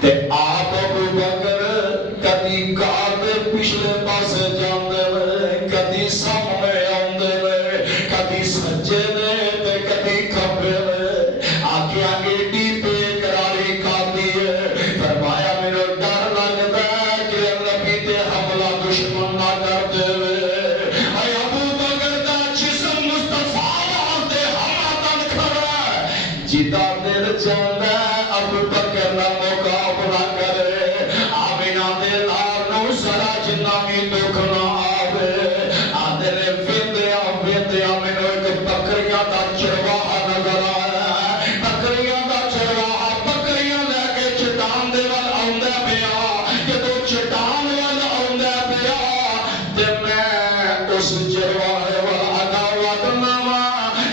تے آپ ابو بکر کدی کار دے پچھلے پاسے جاندے نے کدی سامنے آندے نے کدی سجے نے تے کدی کھبے نے آگے آگے ڈی پہ کراری کھاتی ہے فرمایا میرے ڈر لگتا ہے کہ نبی تے حملہ دشمن نہ کر دے اے ابو بکر دا جسم مصطفیٰ واسطے ہمدن کھڑا ہے جیتا دل چاہتا ہے ابو بکر نہ مقابلہ کرے آمینہ دے لال نو سرا جنہ بھی دکھ نہ آوے آدھے نے ویندیا مینوں ایک بکریاں دا چرواہا نظر آیا بکریاں دا چرواہا بکریاں لے کے چٹان دے وال آوندا پیا جدوں چٹان وال آوندا پیا تے میں اس چرواہے وال اگا ودنا وا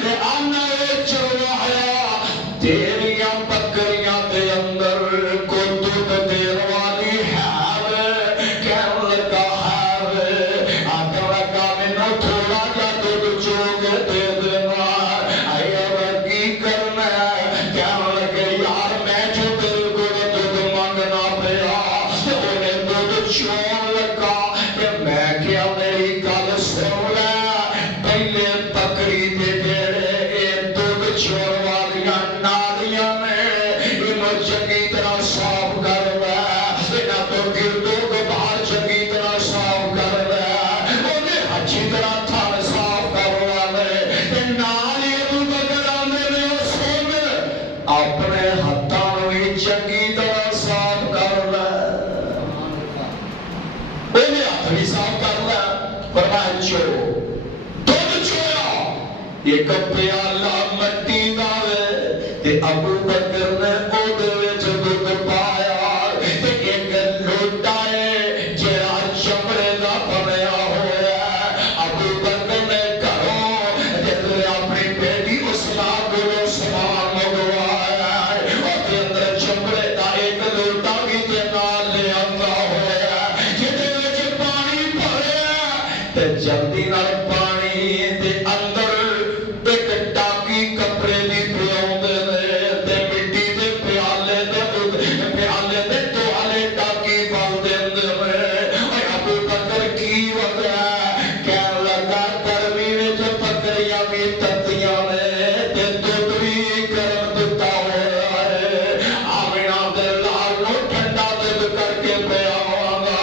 تے آنا اے چرواہا تیریاں ایک پیالہ مٹی دا تے ابو بکر نے اودے وچ دودھ پایا تے ایک لوٹا ہے جڑا چمڑے دا بنیا ہویا ابو بکر نے گھروں جدوں اپنی بیٹی اسما کولوں سامان منگوایا اودے اندر چمڑے دا ایک لوٹا بھی تے نال لے آندا ہویا جدے وچ پانی بھریا تے جلدی نال پانی دے اندر ایک ٹاکی کپڑے دی پیاوندے نے تے مٹی دے پیالے دے توالے ٹاکی پال دیندے نے اے ابو بکر کی وجہ کہن لگا گرمی وچ بکریاں بھی تتیاں نے تے دودھ بھی گرم دتا ہویا ہے آمینہ دے لال نو ٹھنڈا دودھ کر کے پیاواں گا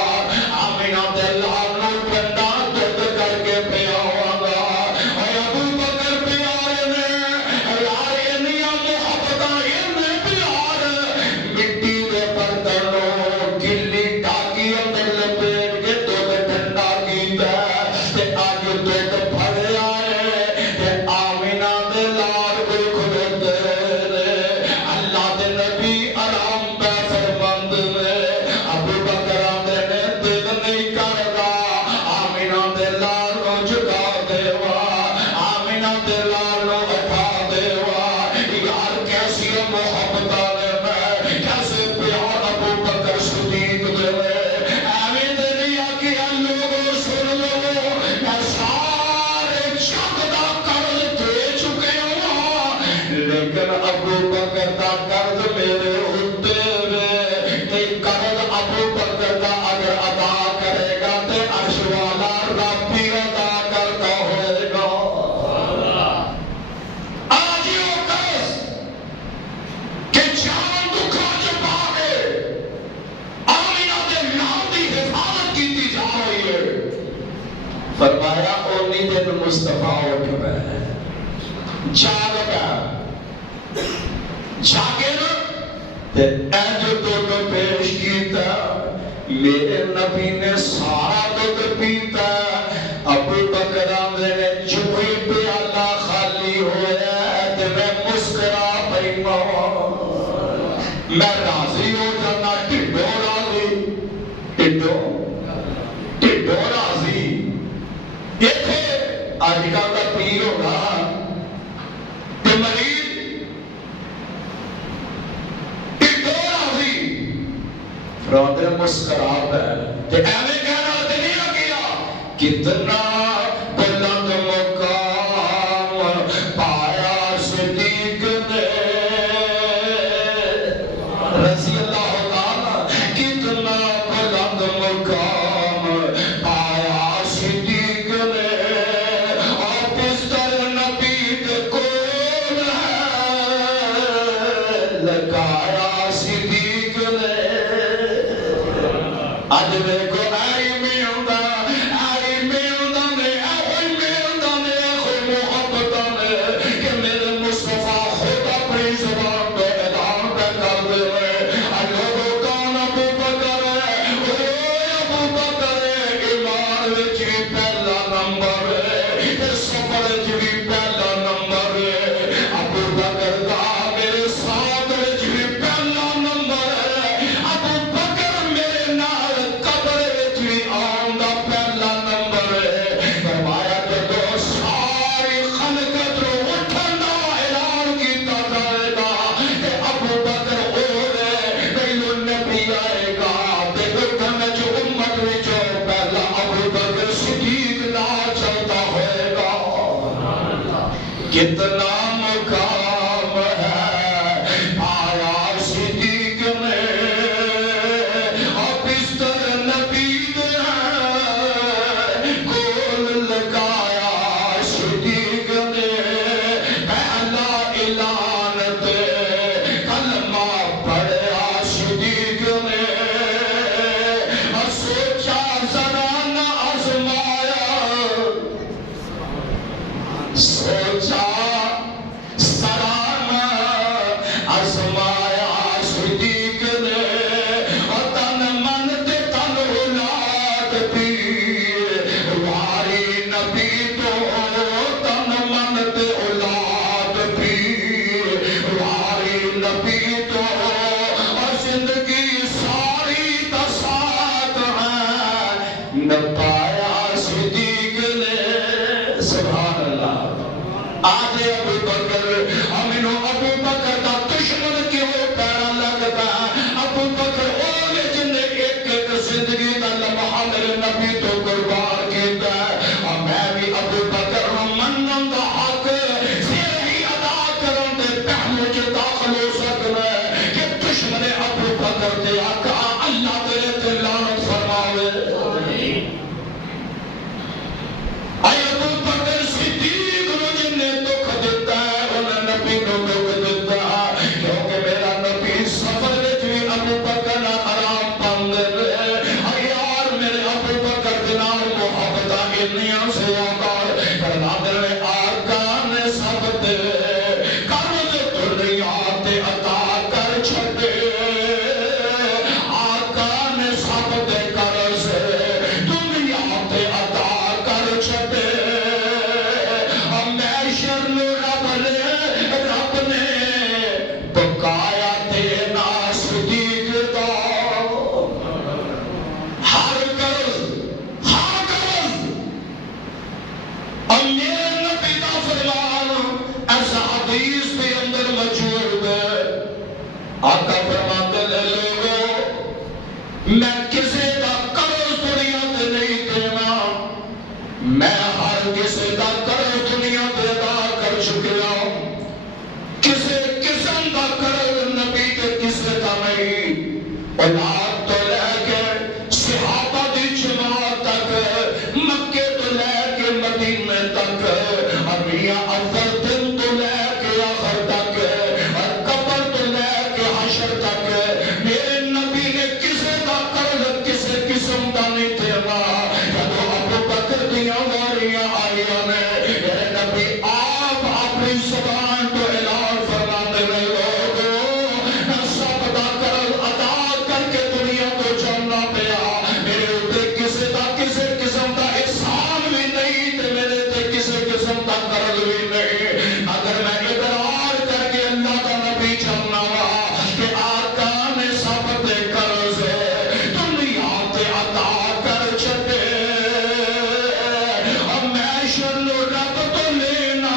آمینہ دے لال نو ٹھنڈا دودھ کر کے پیاواں گا اے ابو بکر پیارے نے یار انیاں محبتاں اننے پیار مٹی دے برتن نو گلی ٹاکی اندر لپیٹ کے دودھ ٹھنڈا کیتا تے اج دودھ بھریا ہے تے آمینہ دے لال کوئی کھلوتے نے اللہ دے نبی آرام پہ فرماند نے ابو بکر آندے نے دل نہیں کردا آمینہ دے لال نو جگا دیوا آمینہ دے لال نو اٹھا دیوا یار کیسی محبتاں نے میں کیسے پیار ابو بکر صدیق دے ایویں تے نہیں آکھیا لوگوں سن لو میں سارے جگ دا قرض دے چکے ہوں لیکن ابو بکر دا قرض میرے ہوتے وے تے قرض ابو بکر دا اگر ادا کرے گا تے عرش والا رب بھی ادا کرتا ہوئے گا آج یہ قرض کہ جان دکھا چپا کے آمینہ دے نام دی حفاظت کیتی جا رہی ہے فرمایا اونی دن مصطفیٰ اٹھ پہ جاگ پہ جاگے نا تے اے جو دودھ پیش کیتا میرے نبی نے سارا دودھ پیتا ابو بکر آندے نے جو ہی پیالہ خالی ہویا تے میں مسکرا پینا میں راضی ہو جانا ٹھڈو راضی ٹھڈو راضی ایتھے اج کل دا پیر ہوگا تے مریض ٹھڈو راضی فرادر مسکرا پہ تے ایویں کہنا تے نہیں لگیا کتنا بلند مقام پایا صدیق نے رضی اللہ تعالیٰ کتنا بلند مقام پایا صدیق نے اور بستر نبی دے کول ہے لگایا صدیق نے اج دیکھو آئی میوندا نے آئی میوندا نے کوئی محبتاں نے کہ میرے مصطفیٰ خود اپنی زبان پہ اعلان پہ کر دے لوگوں کون ابو بکر ہے ابو بکر ایمان وچ بھی پہلا نمبر ہے تے سفر وچ بھی پہلا نمبر ہے ابو بکر دا میرے ساتھ وچ بھی پہلا نمبر ہے ابو بکر میرے نال قبر وچ بھی آن دا پہلا نمبر ہے فرمایا جدو ساری خلقت رو اٹھن دا اعلان کیتا جائے گا کہ ابو بکر ہوئے پہلو نبی آئے گا تے اٹھن جو امت وچوں پہلا ابو بکر صدیق نال چلتا ہوئے گا کتنا مقام ہے پایا صدیق نے اور بستر نبی دے کول لگایا صدیق نے پہلا اعلان تے کلمہ پڑھیا صدیق نے اور سوچا ذرا نہ آزمایا سوچا سلام آزمایا صدیق نے اور تن من تے تن اولاد بھی واری نبی تو تن من تے آج ابو بکر امینو ابو بکر کا دشمن کیوں پیرا لگتا ابو بکر او جن نے ایک زندگی کا لمحہ میرے نبی تو قربان کیتا اور میں بھی ابو بکر منن دا حق سیر ہی ادا کرن دے پہلو چ داخل ہو سکنا کہ دشمن ابو بکر دے آقا اللہ تیرے تے لعنت فرماوے اے ابو بکر صدیق نو جن نے دکھ دیتا ہے انہیں نبی نو دکھ دیتا ہے کیونکہ میرا نبی سفر وچ بھی ابو بکر نال آرام پاندے رہے یار میرے ابو بکر دے نال محبت انیاں سے آقا کرنا دے آرکان سب تے قرض دنیا تے عطا کر چھڈے آرکان سب تے قرض دنیا تے عطا کر چھڈے ہمیشہ نو رب نے بقایا دینا صدیق دا ہر قرض اور میرے نبی کا فرمان ایسا حدیث کے اندر موجود ہے آقا فرماتے ہیں لوگوں میں کسی کا قرض دنیا تے نہیں دینا میں ہر کسی کا قرض دنیا تے ادا کر چکا کسی قسم کا قرض نبی کے کسی کا نہیں اولاد تو لے کے صحابہ دی جماعت تک مکے تو لے کے مدینے تک اور میاں اول دن تو لے کے آخر تک اور قبر تو لے کے حشر تک میرے نبی نے کسی کا قرض کسی قسم کا نہیں دینا جب ابو بکر دیاں واریاں آئیاں نے میرے نبی آپ اپنی زبان کو اعلان فرماتے ہیں لوگوں سب کا قرض ادا کر کے دنیا کو جاننا پیا میرے اوپر کسی کا کسی قسم کا احسان بھی نہیں تے میرے تے کسی قسم کا قرض بھی نہیں اگر میں اقرار کر کے اللہ کا نبی جاننا وا کہ آرکان سب تے قرض دنیا تے عطا کر چھڈے اور میں شن رب تو لینا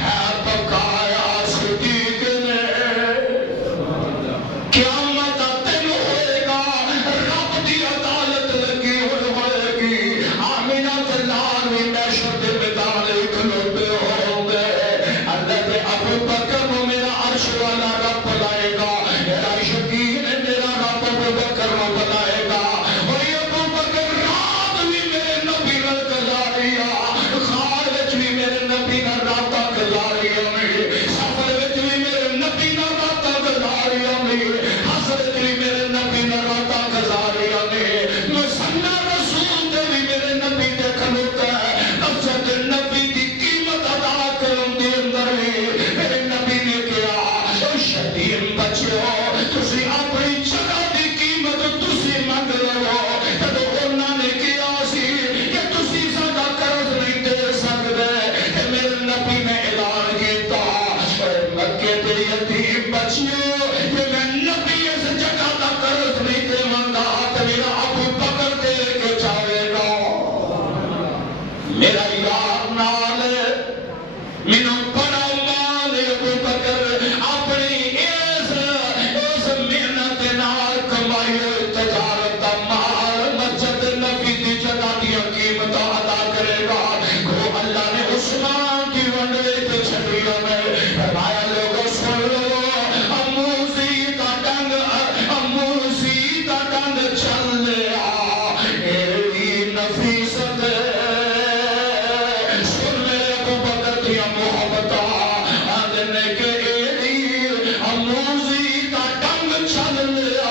ہے بقایا صدیق نے قیامت دن ہوئے گا رب دی عدالت لگی ہوئے گی آمینہ تے لال بھی محشر دے میدان کھلوتے ہوں گے اللہ دے ابو بکر نو میرا عرش والا رب بلائے گا میرا یقین ہے میرا رب ابو بکر نو بلائے گا اور یہ ابو بکر رات بھی میرے نبی نال گزاریا خار وچ بھی میرے نبی نال راتاں گزاریا سفر وچ بھی میرے نبی نال راتاں گزاریا حسرت بھی میرے نبی نال راتاں گزاریا مسنہ رسول تے بھی میرے نبی دے کھلوتا ہے نفست نبی دی قیمت ادا کرن دے اندر بھی میرے نبی نے کہا او شدیم بچو تسی اپنی جگہ دی قیمت تسی منگ لو جدو انہاں نے کہا سی کہ تسی ساڈا قرض نہیں دے سکدے کہ میرے نبی نے اعلان کیتا مکے دے یتیم بچیو کہ میں نبی اس جگہ دا قرض نہیں دیواں گا تے میرا ابو بکر دے کے جاوے گا میرا یار نال مینوں بڑا مال ابو بکر اپنی اس محنت نال کمائی ہوئی تجارت دا مال مسجد نبی دی جگہ دی قیمت ادا کرے گا کو اللہ نے عثمان کی ونڈے تے چھڈیا میں فرمایا لوگوں سن لو اموزی دا ڈنگ چل لیا ایڑی نفیست سن میرے ابو بکر دیا محبت آدھنے کے ایڑی اموزی دا ڈنگ چل لیا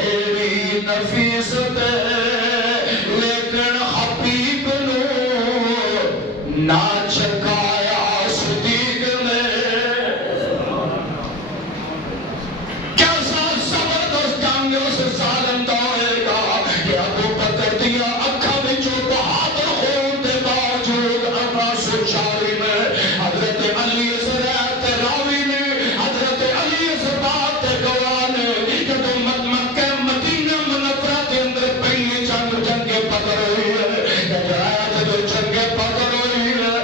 ایڑی نفیست لیکن حبیب نو نہ چکایا صدیق نے کیسا زبردست ڈنگ اس ظالم دا ہوئے گا کہ ابو بکر دیا اکھا وچوں بہادر ہون دے باوجود اپنا سچاری میں حضرت علی زرعت راوی نے حضرت علی زبات گواہ نے جدو مکہ مدینہ منورہ دے اندر پہلی جنگ بدر ہوئی ہے جدو جنگ بدر ہوئی ہے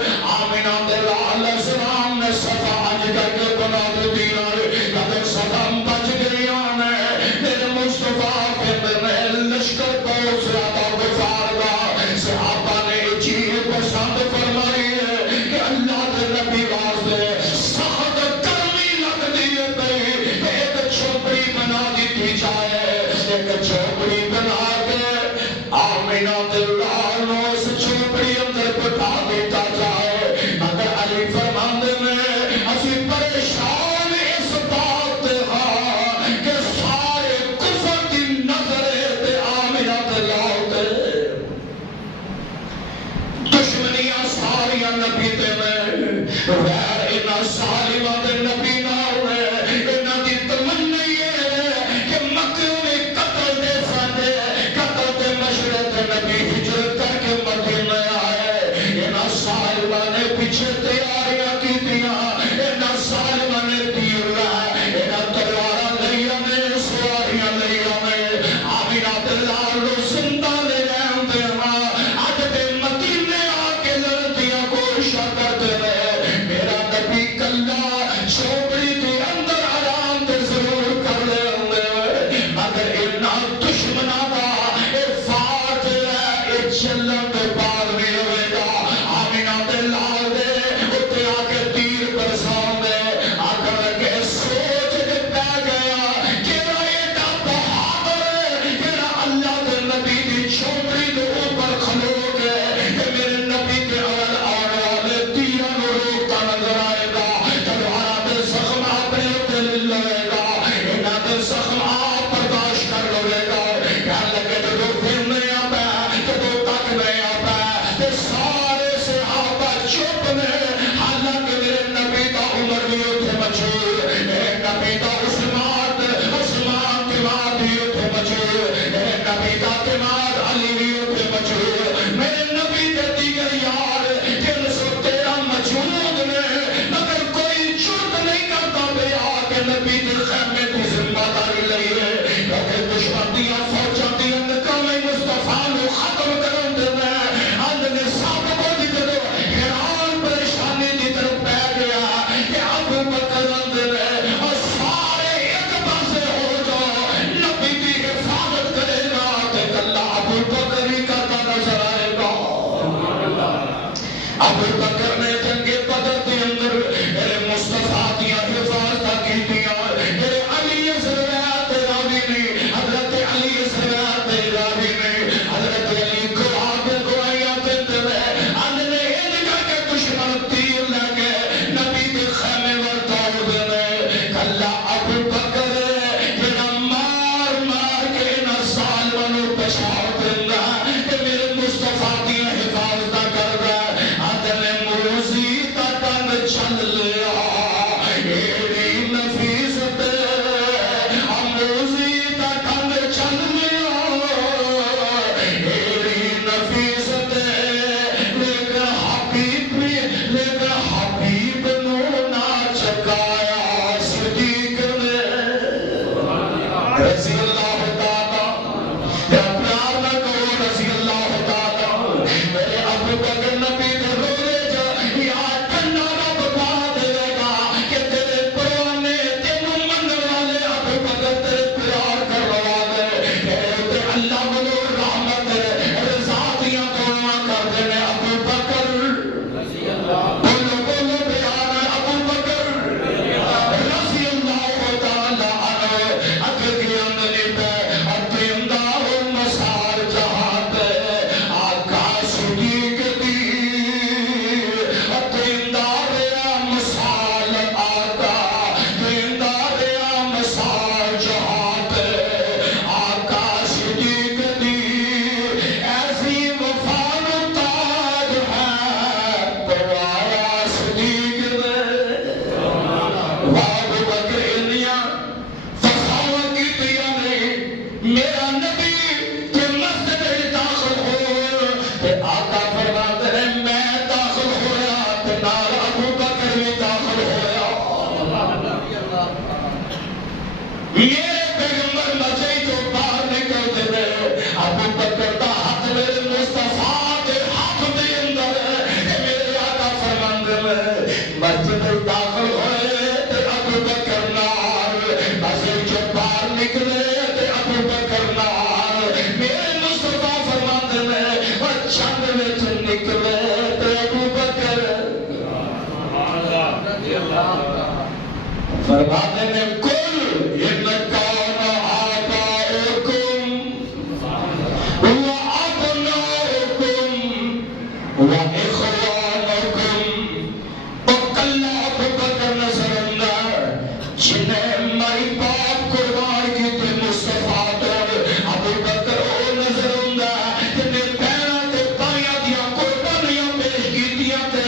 سواریاں نبی دے میں غیر انہاں ظالماں دے نبی نہ ہوئے انہاں دی تمنا یہ ہے کہ مکے میں قتل دے ساندے قتل دے مشرق نبی ہجرت کر کے مدینے آئے انہاں ظالماں نے پیچھے تیاریاں کی دیا انہاں ظالماں نے تیر لائے انہاں تلواراں لئیاں نے سواریاں لئیاں نے آمینہ دلال لو زندہ لے رہن دے آج دے مدینے آ کے لڑتیاں کوشاں کرتے رہے میرا نبی کلا چھوڑی دے اندر آرام دے ضرور کر لے ہوئے مگر انہاں دشمنہ دا اے فاتح ہے اے چلن دے بعد بھی ہوئے گا آمینہ دلال دے اتے آ کے تیر برسان دے آکر لگے سوچ دے پہ گیا کیرا ایڈا بہادر کیرا اللہ دے نبی دی چھوڑی دے اوپر کھلو گئے کہ میرے نبی کے اول آنے والے تیرہ نو روکتا نظر آئے گا تلوارہ دے زخم اپنے دل لگے گا انہاں دے زخم آپ برداشت کر لگے گا کہنے لگے جدو پھر نہیں آتا ہے جدو تک نہیں آتا ہے تے سارے صحابہ چپ نے حالانکہ میرے نبی دا عمر بھی اتھے مجھول میرے نبی دا عثمان تیمار بھی اتھے مجھول میرے نبی دا تیمار علی بھی اتھے مجھول میرے نبی دے دیگر یار جن سو تیرا مجھود نے مگر کوئی جرد نہیں کرتا بے آکے نبی دے خیمے دی ذمہ داری لئیے کیونکہ دشمن دیا فوجہ دیا نکام مصطفیٰ نو ختم کرن دے میں اند نے سب کو دی دے حیران پریشانی دی طرف پہ گیا کہ ابو بکر اند نے اور سارے ایک پاسے ہو جاؤ نبی کی حفاظت کرے گا کہ اللہ ابو بکر ہی کرتا نظر آئے گا ابو بکر نے جنگ بدر کے اندر میرے مصطفیٰ دیا حفاظت کی دیا میرے علی اسرویات راوی نے حضرت علی اسرویات راوی نے حضرت علی گواہ گواہیاں دیتے ہیں اند نے ان کر کے دشمن تیر لگے نبی کے خیمے ورطاؤ دینے کلا ابو بکر جنا مار مار کے انہا ظالمانو بچاؤ دینا کہ میرے مصطفیٰ دیا حفاظت کر رہا اند نے موزی تٹن چل لیا ایڑی نفیست موزی تٹن چل لیا ایڑی نفیست لیکن حبیب نو نہ چکایا صدیق نے رضی اللہ تعالیٰ یا پیار نہ کہو رضی اللہ تعالیٰ میرے ابو بکر نبی دے روزے جا یا کنہ رب پا دے گا کہ تیرے پرانے تینوں من والے ابو بکر تیرے پیار کر رہا دے کہ اللہ ملو رحمت رضا دیا دعا کر دینے ابو بکر بولو بولو بیان ابو بکر رضی اللہ تعالیٰ عنہ اگر گیاندنی پہ اتیم دارو مسار جہاں پہ آقا صدیق دی اتیم داریا مسال آقا اتیم داریا مسار جہاں پہ آقا صدیق دی ایسی وفان تاج ہے پوایا صدیق دے ابو بکر انیاں فساوہ کی دیا نہیں میرا نبی کہ مسجد میں داخل ہو کہ آقا فرماتے ہیں میں داخل ہویا کہ نال ابو بکر بھی داخل ہویا میرے پیغمبر مسجد تو باہر نکلتے رہے ابو بکر دا ہاتھ میرے مصطفیٰ دے ہاتھ دے اندر ہے کہ میرے آقا فرماتے ہیں مسجد میں داخل ہوئے تے ابو بکر نال مسجد جو باہر نکلے تے ابو بکر نال میرے مصطفیٰ فرماتے ہیں اور چند وچ نکلے تے ابو بکر فرماتے ہیں کل ان کان آباؤکم و ابناؤکم و اخوانکم وکلا ابو بکر نظر اللہ جنہیں مائی باپ قربان کی تھی مصطفیٰ تو ابو بکر او نظر اللہ جنہیں پیرا تے پائیا دیا قربانیاں پیش کی دیا تے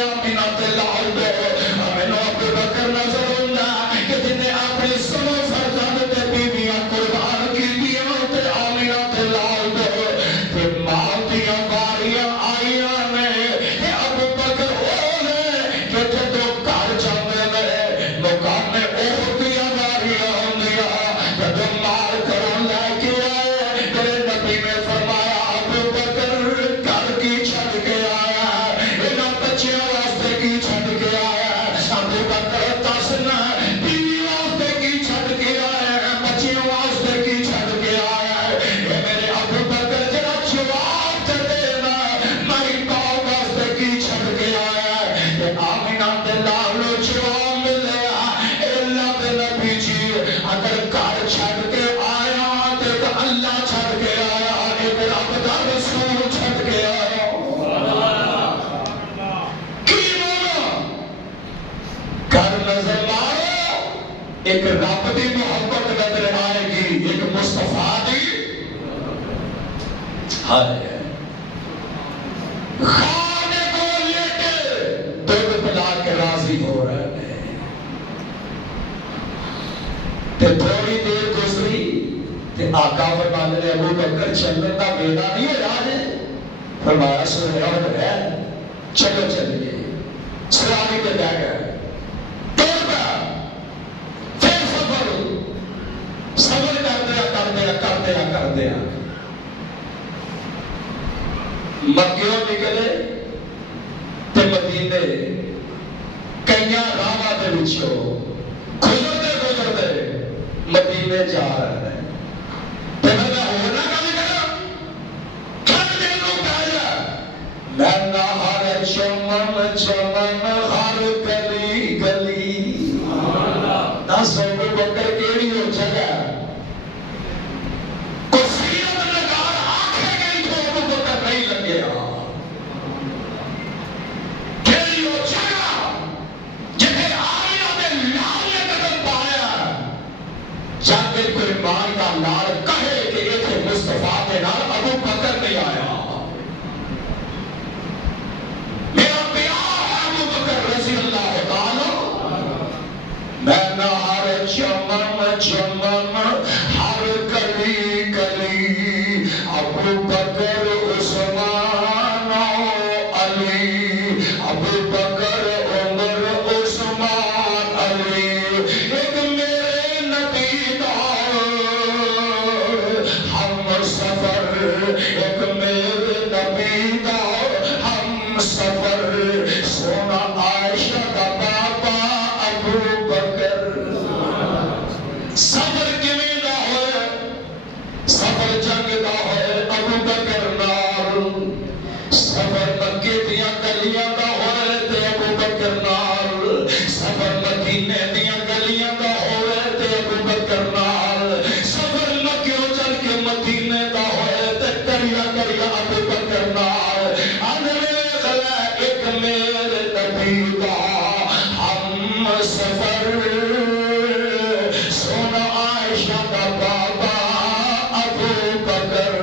ایک رب دی محبت نظر آئے گی، ایک مصطفیٰ دی ہائے خانے کو لے کے دودھ پلا کے راضی ہو رہے ہیں۔ تے تھوڑی دیر گزری تے آقا فرماندے نے ابو بکر جنت دا بیٹا نہیں ہو جائے، فرمایا سنیا ہو ہے چلو چلیے، سلامی تے بیٹھ گئے، توڑ پہ پھر صبر کر دیا مکیوں نکلے تے مدینے کئیاں راواں دے وچوں گزرتے مدینے جا رہے ہیں۔ تے میں ہونا گل کراں کھڑ دے نو کہیا میں نہ ہر چمن چمن ہر گلی گلی دس ابو بکر کیڑی ہو جگہ کوئی مان کا لال کہے کہ یہ تھے مصطفیٰ کے نال ابو بکر نہیں آیا، میرا پیار ہے ابو بکر رضی اللہ تعالی۔ میں نہ ہر چمن چمن ہر گلی گلی ابو بکر عثمان علی، ابو بکر عمر عثمان علی، ایک میرے نبی سفر، ایک میرے نبی دا ہم سفر، سونا عائشہ کا بابا ابو بکر۔ سفر کیویں دا ہوئے؟ سفر جنگ دا ہوئے ابو بکر نال، سفر مکے دیاں گلیاں دا ہوئے تے ابو بکر نال، سفر مدینے دیاں گلیاں دا ہوئے تے ابو بکر نال، سفر مکیوں چل کے مدینے دا ہوئے تے کریا کریا ابو بکر نال۔ انویخ لے ایک میرے نبی دا ہم سفر، سونا عائشہ کا بابا ابو بکر،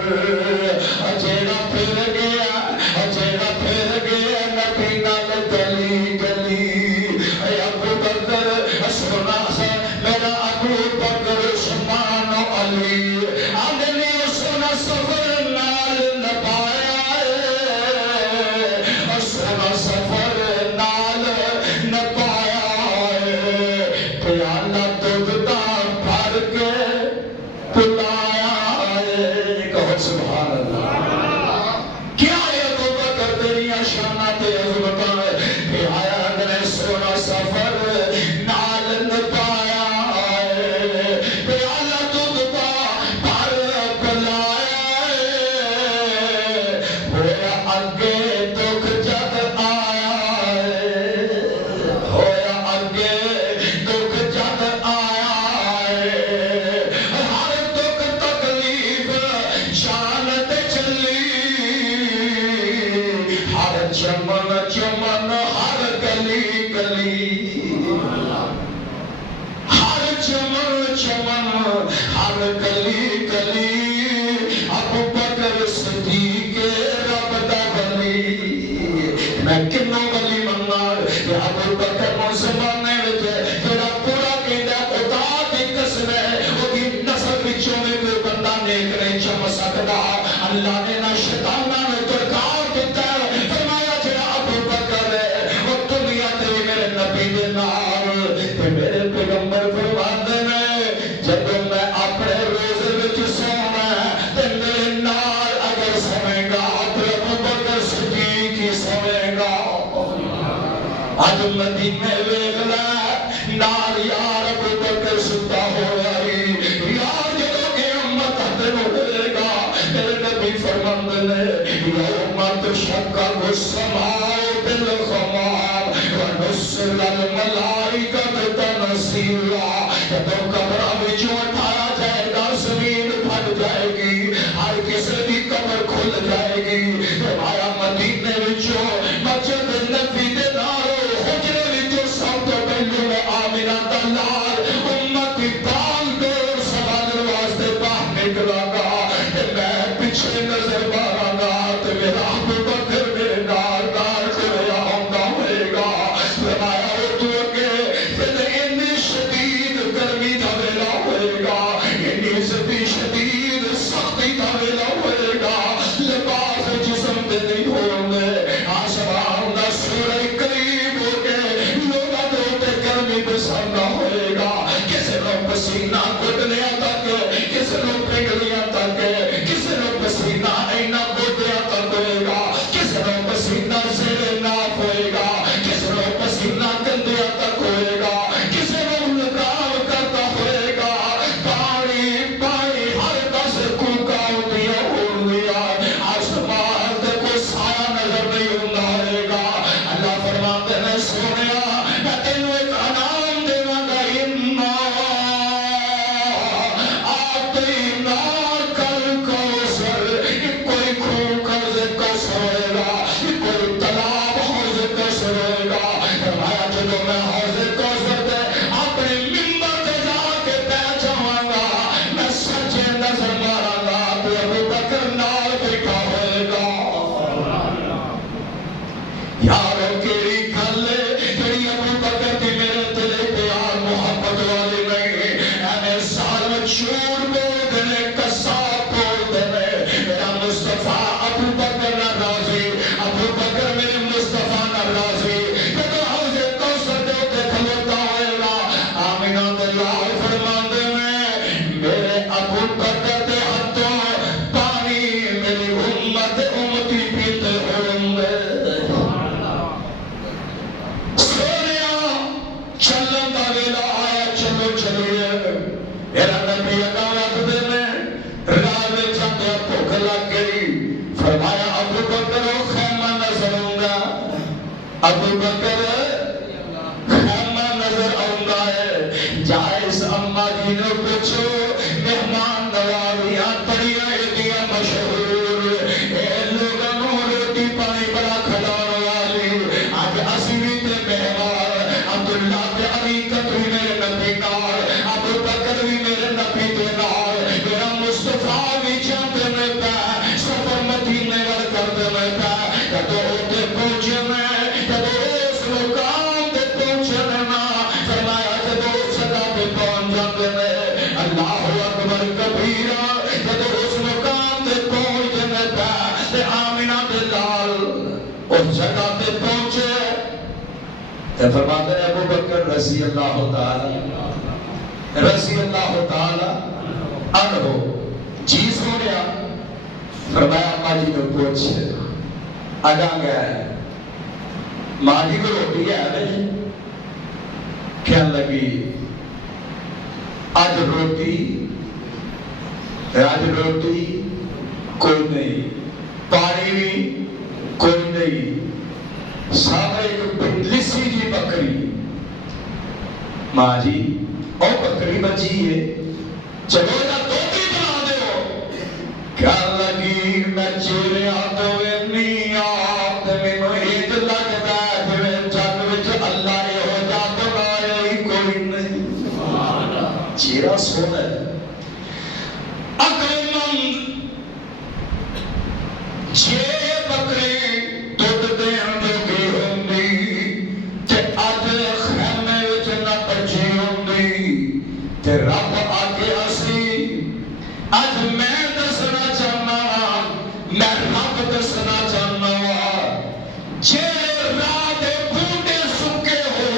جیڑا پھر گیا نبی نال گلی گلی، ابو بکر سونا میرا ابو بکر عثمان علی، آدمی سونا سفر نال نبایا ہے، سونا سفر نال نبایا ہے، پیالہ دودھ دا بھر کے پلایا ہے، کہو سبحان اللہ۔ کیا ہے ابو بکر تیریاں شانہ تے عظمتاں ہے، آیا نے سونا سفر نال نبایا ہے، پیالہ دودھ دا بھر پلایا ہے، ہویا اگے دکھ جد آیا ہے، ہویا اگے دکھ جد آیا ہے، ہر دکھ تکلیف شان تے چلی، ہر چمن چمن ہر گلی گلی، ہر چمن چمن ہر گلی گلی، ابو بکر صدیق رب دا ولی۔ میں کنوں ولی مننا کہ ابو بکر نو زمانے وچ جڑا پورا کہندا خدا دی قسم ہے اودی نسل وچوں میں کوئی بندہ نیک نہیں چم سکدا، اللہ نے نہ شیطاناں نوں درکار دتا ہے، فرمایا جڑا ابو بکر ہے وہ دنیا تے میرے نبی دے نال تے میرے پیغمبر فرماندے نے جب میں اپنے روزے وچ سونا تے میرے نال اگر سوے گا تے ابو بکر صدیق ہی سوے گا۔ اج مدینے ویکھ لے نال یار ابو بکر ستا ہویا ہی، یار جدوں قیامت حاضر ہوے گا میرے نبی فرماندے نے یوم تشقق السماء بالغمام ونزل الملائکۃ تنزیلا، جدوں قبراں وچوں اٹھایا جائے گا زمین پھٹ جائے گی، ہر کسی دی قبر کھل جائے گی، فرمایا مدینے وچوں مسجد نبی دے نال حجرے وچوں سب تو پہلے آمنہ دا لال فرماتے ہیں سونیا میں تینوں ایک انعام دیواں گا اما آتینا کل کوثر کوئی خون قرض کوثر ہوئے گا کوئی تالاب حوض کوثر ہوئے گا فرمایا جب میں حوض کوثر دے اپنے منبر پہ جا کے بیٹھ جاواں گا میں سچے نظر ماراں گا تو ابو بکر نال بیٹھا ہوئے گا یارو کیڑی گل جڑی ابو بکر دی میرے دل پیار محبت والی نہیں ایویں سال جھوٹ بولدے نے قسم بولدے نے میرا مصطفیٰ ابو بکر نہ راضی ابو بکر میرے مصطفیٰ نہ راضی جدو حوض کوثر دے اوتے کھلوتا ہوئے گا آمینہ دے لال فرماندے نے میرے ابو بکر دے ہاتھوں پانی میری امت امتی پیتے ہوں گے چلن دا ویلا آیا چلو چلیے میرا نبی ادا رکھتے میں راہ میں جاتے بھوک لگ گئی فرمایا ابو بکر خیمہ نظر آؤں ابو بکر خیمہ نظر آؤں ہے جائز اما جی نے پوچھو مہمان نوازیاں بڑیاں ایڈیاں مشہور اے لوگوں روٹی پانی بڑا کھلانے والی آج اسی بھی تے مہمان عبداللہ تے علیقت بھی میرے نبی نال ابو بکر بھی میرے نبی دے نال میرا مصطفیٰ بھی جاتے میں پہ سفر مدینے وال کرتے میں پہ جدو ہوتے پہنچے میں جدو اس مقام تے پہنچے میں فرمایا جدو اس جگہ پہ پہنچ جاتے میں اللہ اکبر کبیرہ جدو اس مقام تے پہنچے میں پہ تے آمینہ بلال اس جگہ پہ پہنچے تے فرماتے ہیں ابو بکر رضی اللہ تعالی عنہ جی سونیا فرمایا ماں جی نے پوچھ اگا گیا ہے ماں جی کو روٹی ہے بھائی کہنے لگی آج روٹی کوئی نہیں پانی بھی کوئی نہیں سامنے ایک لسی جی بکری ماں جی او بکری بچی ہے چلو نہ دوتی بنا دو کیا لگی میں چیرے آتو وینی آت میں محیط لگتا ہے جویں جن وچ اللہ نے ہو جا بنایا ہی کوئی نہیں چیرہ سونا ہے اکل مند چھے بکری دودھ دین دے ہوندی تے اج خیمے وچ نہ بچی ہوندی تے رب آگے اسی اج میں دسنا چاہنا میں رب دسنا چاہنا جے راہ دے بوٹے سکے ہو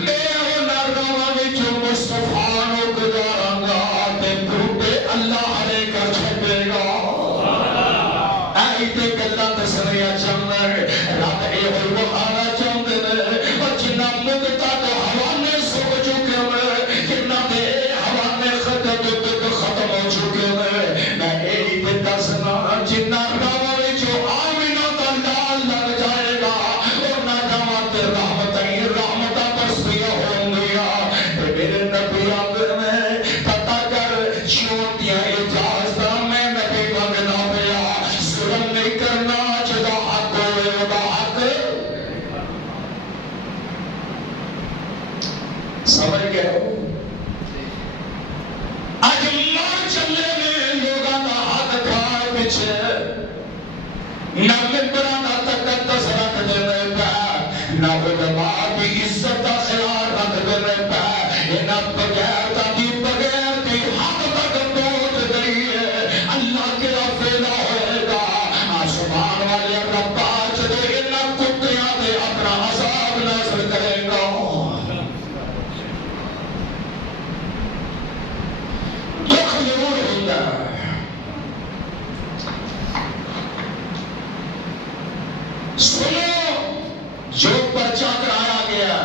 میں انہاں راہاں وچ مصطفیٰ نو گزاراں گا تے بوٹے اللہ نے کر چھڈے گا تے گلاں دسنیاں چاہنا رب اے ہوئی بخانا چاہتے ہیں اور جنہ مدتا تو حوانے سو چکے ہیں جنہ دے حوانے ختم ہو چکے ہیں میں ایہی تے دسنا جنہ راواں جو آمینہ دا لال لگ جائے گا انہاں راواں تے رحمتاں برسدیاں ہوں گیاں تے میرے نبی آندے میں پتہ کر چھوٹیاں اجازتاں میں نبی منگنا پیا ظلم نہیں کرنا جدا حق ہوئے ودا حق سمجھ گئے ہو آج مار چلے میں لوگاں دا حق کھائے پیچھے نہ ممبران دا تقدس رکھ دے میں پہ نہ علماء کی عزت دا خیال رکھ دے میں پہ نہ بغیر دا دی بغیر دی حق تک پہنچ گئی ہے اللہ کے فیضا ہوئے گا آسمان والے رب آج دے انہاں کتیاں دے اپنا عذاب نازل کرے گا دکھ ضرور ہوتا ہے سنو جو پرچہ کرایا گیا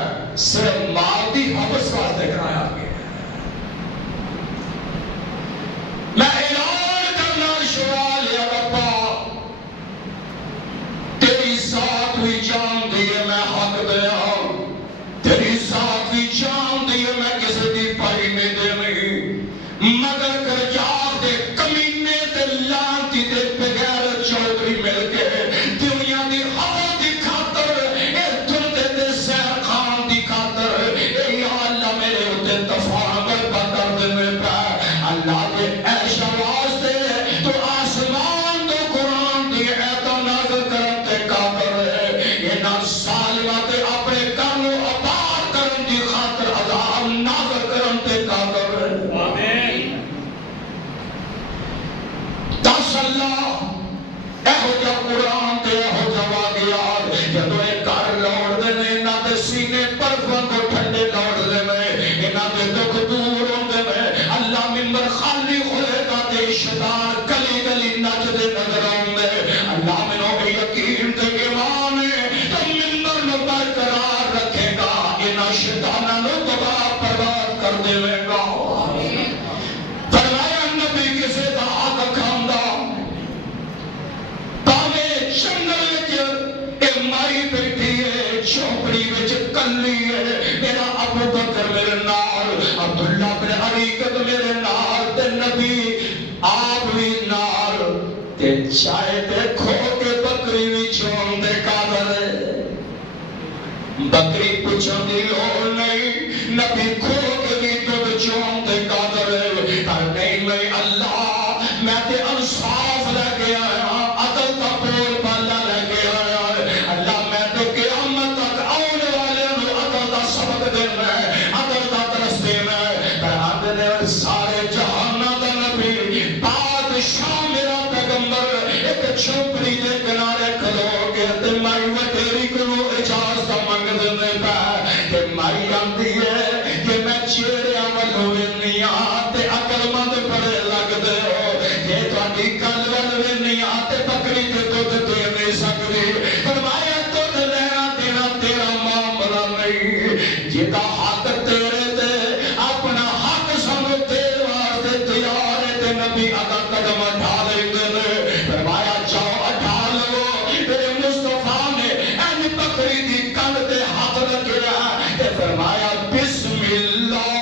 سینے پرفن کو ٹھنڈے لوٹ دے میں انہاں دے دکھ دور ہوندے میں اللہ منبر خالی ہوئے گا تے شیطان گلی گلی نچدے نظر آؤندے اللہ منو یقین تے ایمان ہے تو منبر نو برقرار رکھے گا انہاں شیطاناں نو تباہ برباد کر دے گا فرمایا نبی کسے دا حق کھاندا پاوے جنگل وچ اے مائی بیٹھی ہے چوپڑی وچ کلی ہے میرا ابو بکر میرے نال عبداللہ بن عریقت میرے نال تے نبی آپ بھی نال تے چائے تے کھو کے بکری بھی چھوڑ دے قادر بکری پوچھن دی لوڑ نہیں نبی کھو کے بھی دودھ چھوڑ دے قادر پر نہیں میں اللہ میں تے انصاف لے کے آیا عدل کا بول بالا لے کے آیا اللہ میں تے قیامت تک آنے والے نو عدل کا سبق دینا ہے عدل کا درس دینا ہے پر آدھنے سارے جہانہ دا نبی بادشاہ میرا پیغمبر ایک چھوپڑی دے کنارے کھلو کے تے مائی و تیری کنو اجازت منگ دینے پہ کہ مائی آندی ہے کہ میں چیرے عمل ہوئے نہیں آتے عقل مند پڑے لگ دے ہو کہ تواڈی گل ول نہیں آتے بکری تے دودھ دے نہیں سکدی فرمایا دودھ لینا دینا تیرا معاملہ نہیں جدا حق تیرے تے اپنا حق سمجھ تیرے واسطے تیار ہے تے نبی ادا قدم اٹھا لیندے نے فرمایا جاؤ اٹھا لو میرے مصطفیٰ نے این بکری دی کل تے ہاتھ رکھیا تے فرمایا بسم اللہ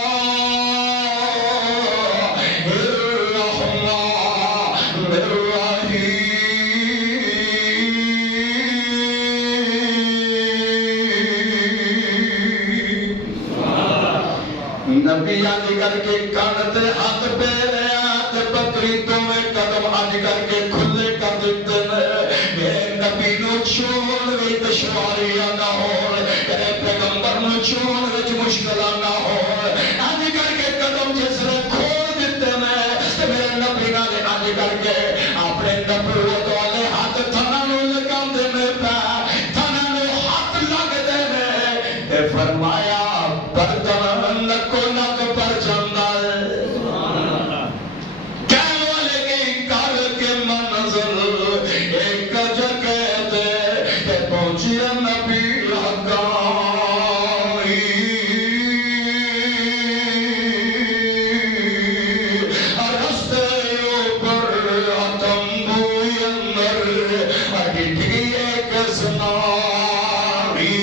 نبی آج کر کے کانتے ہاتھ پہ رہا تے بکری تو میں قدم آج کر کے کھلے کر دیتے میرے نبی نو چھوڑ وی دشواری نہ ہو تیرے پیغمبر نو چھوڑ وچ مشکل نہ ہو آج کر کے قدم جس نے کھول دیتے میں میرے نبی نے آج کر کے اپنے نبوت والے ہاتھ تھنا نو لگا دینے پہ تھنا نو ہاتھ لگ دینے تے فرمایا برتن نکو نک پر جاندہ ہے کہنے والے کی کر کے منظر ایک جگہ دے کہ پہنچی نبی حقائی رستے اوپر تمبوی اندر اڈٹھی ایک سناری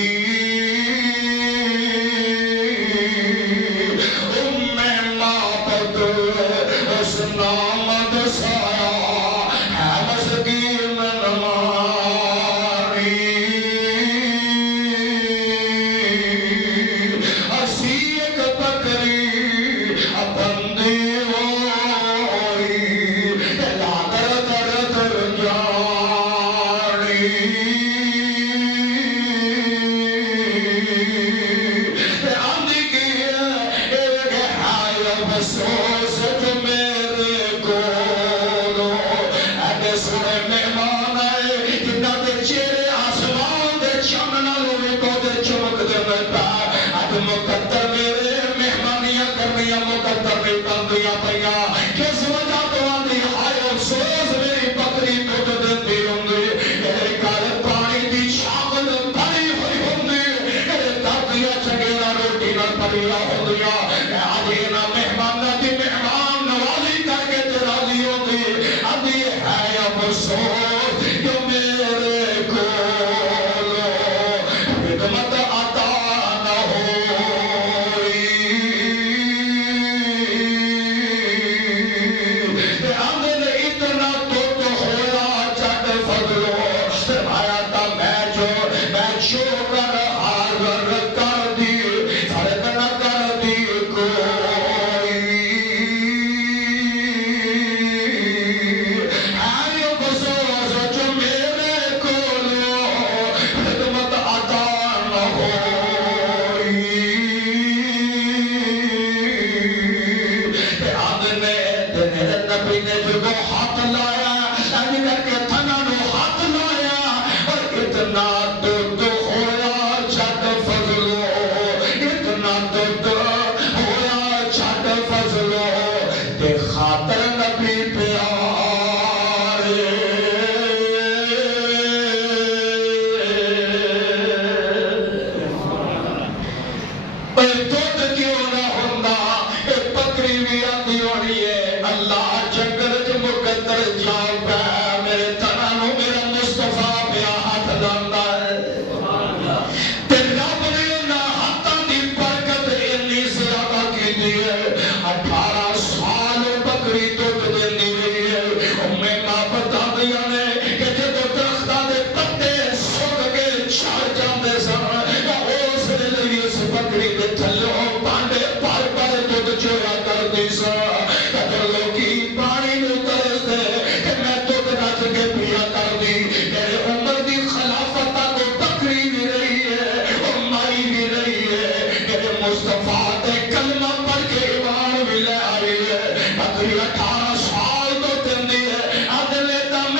مصطفیٰ تے کلمہ پڑھ کے ایمان بھی لے آئی ہے اگلی 18 سال تو تندی ہے عدل دم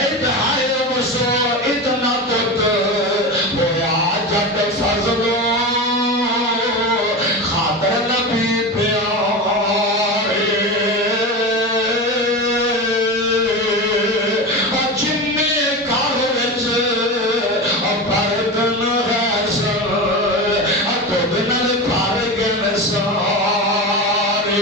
اتہائے وسو اتنا تک ہویا جٹ فضلو خاطر نبی پیارے جننے کار وچ پرگن ہے سر تو بنل پرگن سارے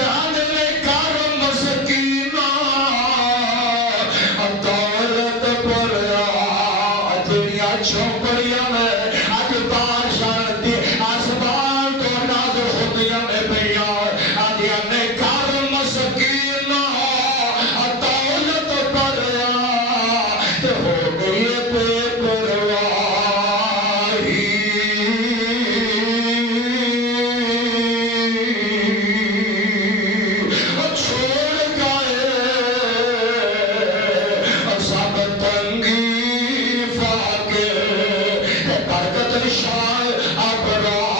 عدل کر مسکینہ دولت پریا دنیا چھوپڑیاں میں اج بادشاہ دی آسمان تو نازل ہوتیاں میں پیا آدیا نے کر مسکینہ دولت پریا تے ہو گئی بے پرواہی چھوڑ گئے سب تنگی فاقے برکت شاہ ابرار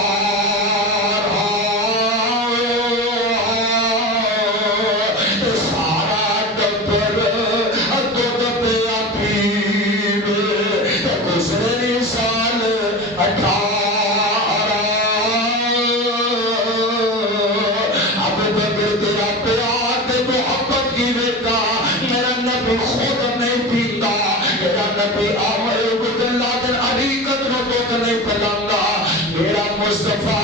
سارا ٹبر دودھ پیا پیوے گزرے سال 18 اب بغیر تیرا پیار تے محبت کی ویکا میرا نبی خود نہیں پیندا میرا نبی آمر بن لادن علیقت نو بوک نہیں پلاندا میرا مصطفیٰ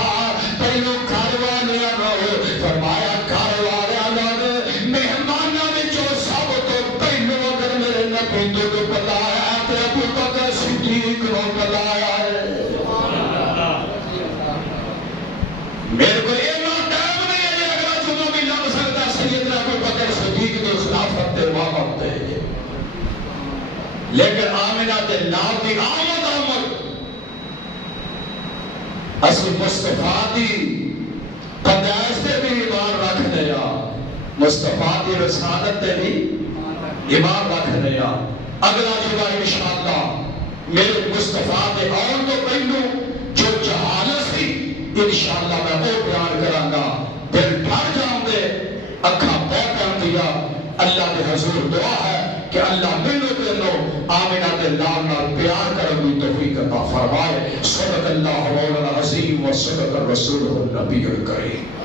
پہلو گھر والے آنو فرمایا گھر والے آنو مہمانہ وچوں سب تو پہلو اگر میرے نبی دودھ پلایا تے ابو بکر صدیق نو پلایا ہے میرے کو اینا ٹائم نہیں ہے کہ اگلا جمعہ بھی لگ سکتا سیدنا ابو بکر صدیق کے خلافت تے وقت ہے لیکن آمنہ تے نام دی آمد اسی مصطفیٰ دی پیدائش تے بھی ایمان رکھ دیا مصطفیٰ دی رسالت تے بھی ایمان رکھ دیا اگلا جمعہ انشاءاللہ میرے مصطفیٰ دے آن تو پہلو جو جہالت سی انشاءاللہ میں وہ بیان کروں گا دل ڈر جاؤں دے اکھا پہنچ دیا اللہ دے حضور دعا ہے کہ اللہ ملو دینو آمینہ دے نام نال پیار کرو توفیق عطا فرمائے صدق اللہ مولانا عظیم و صدق الرسول النبی الکریم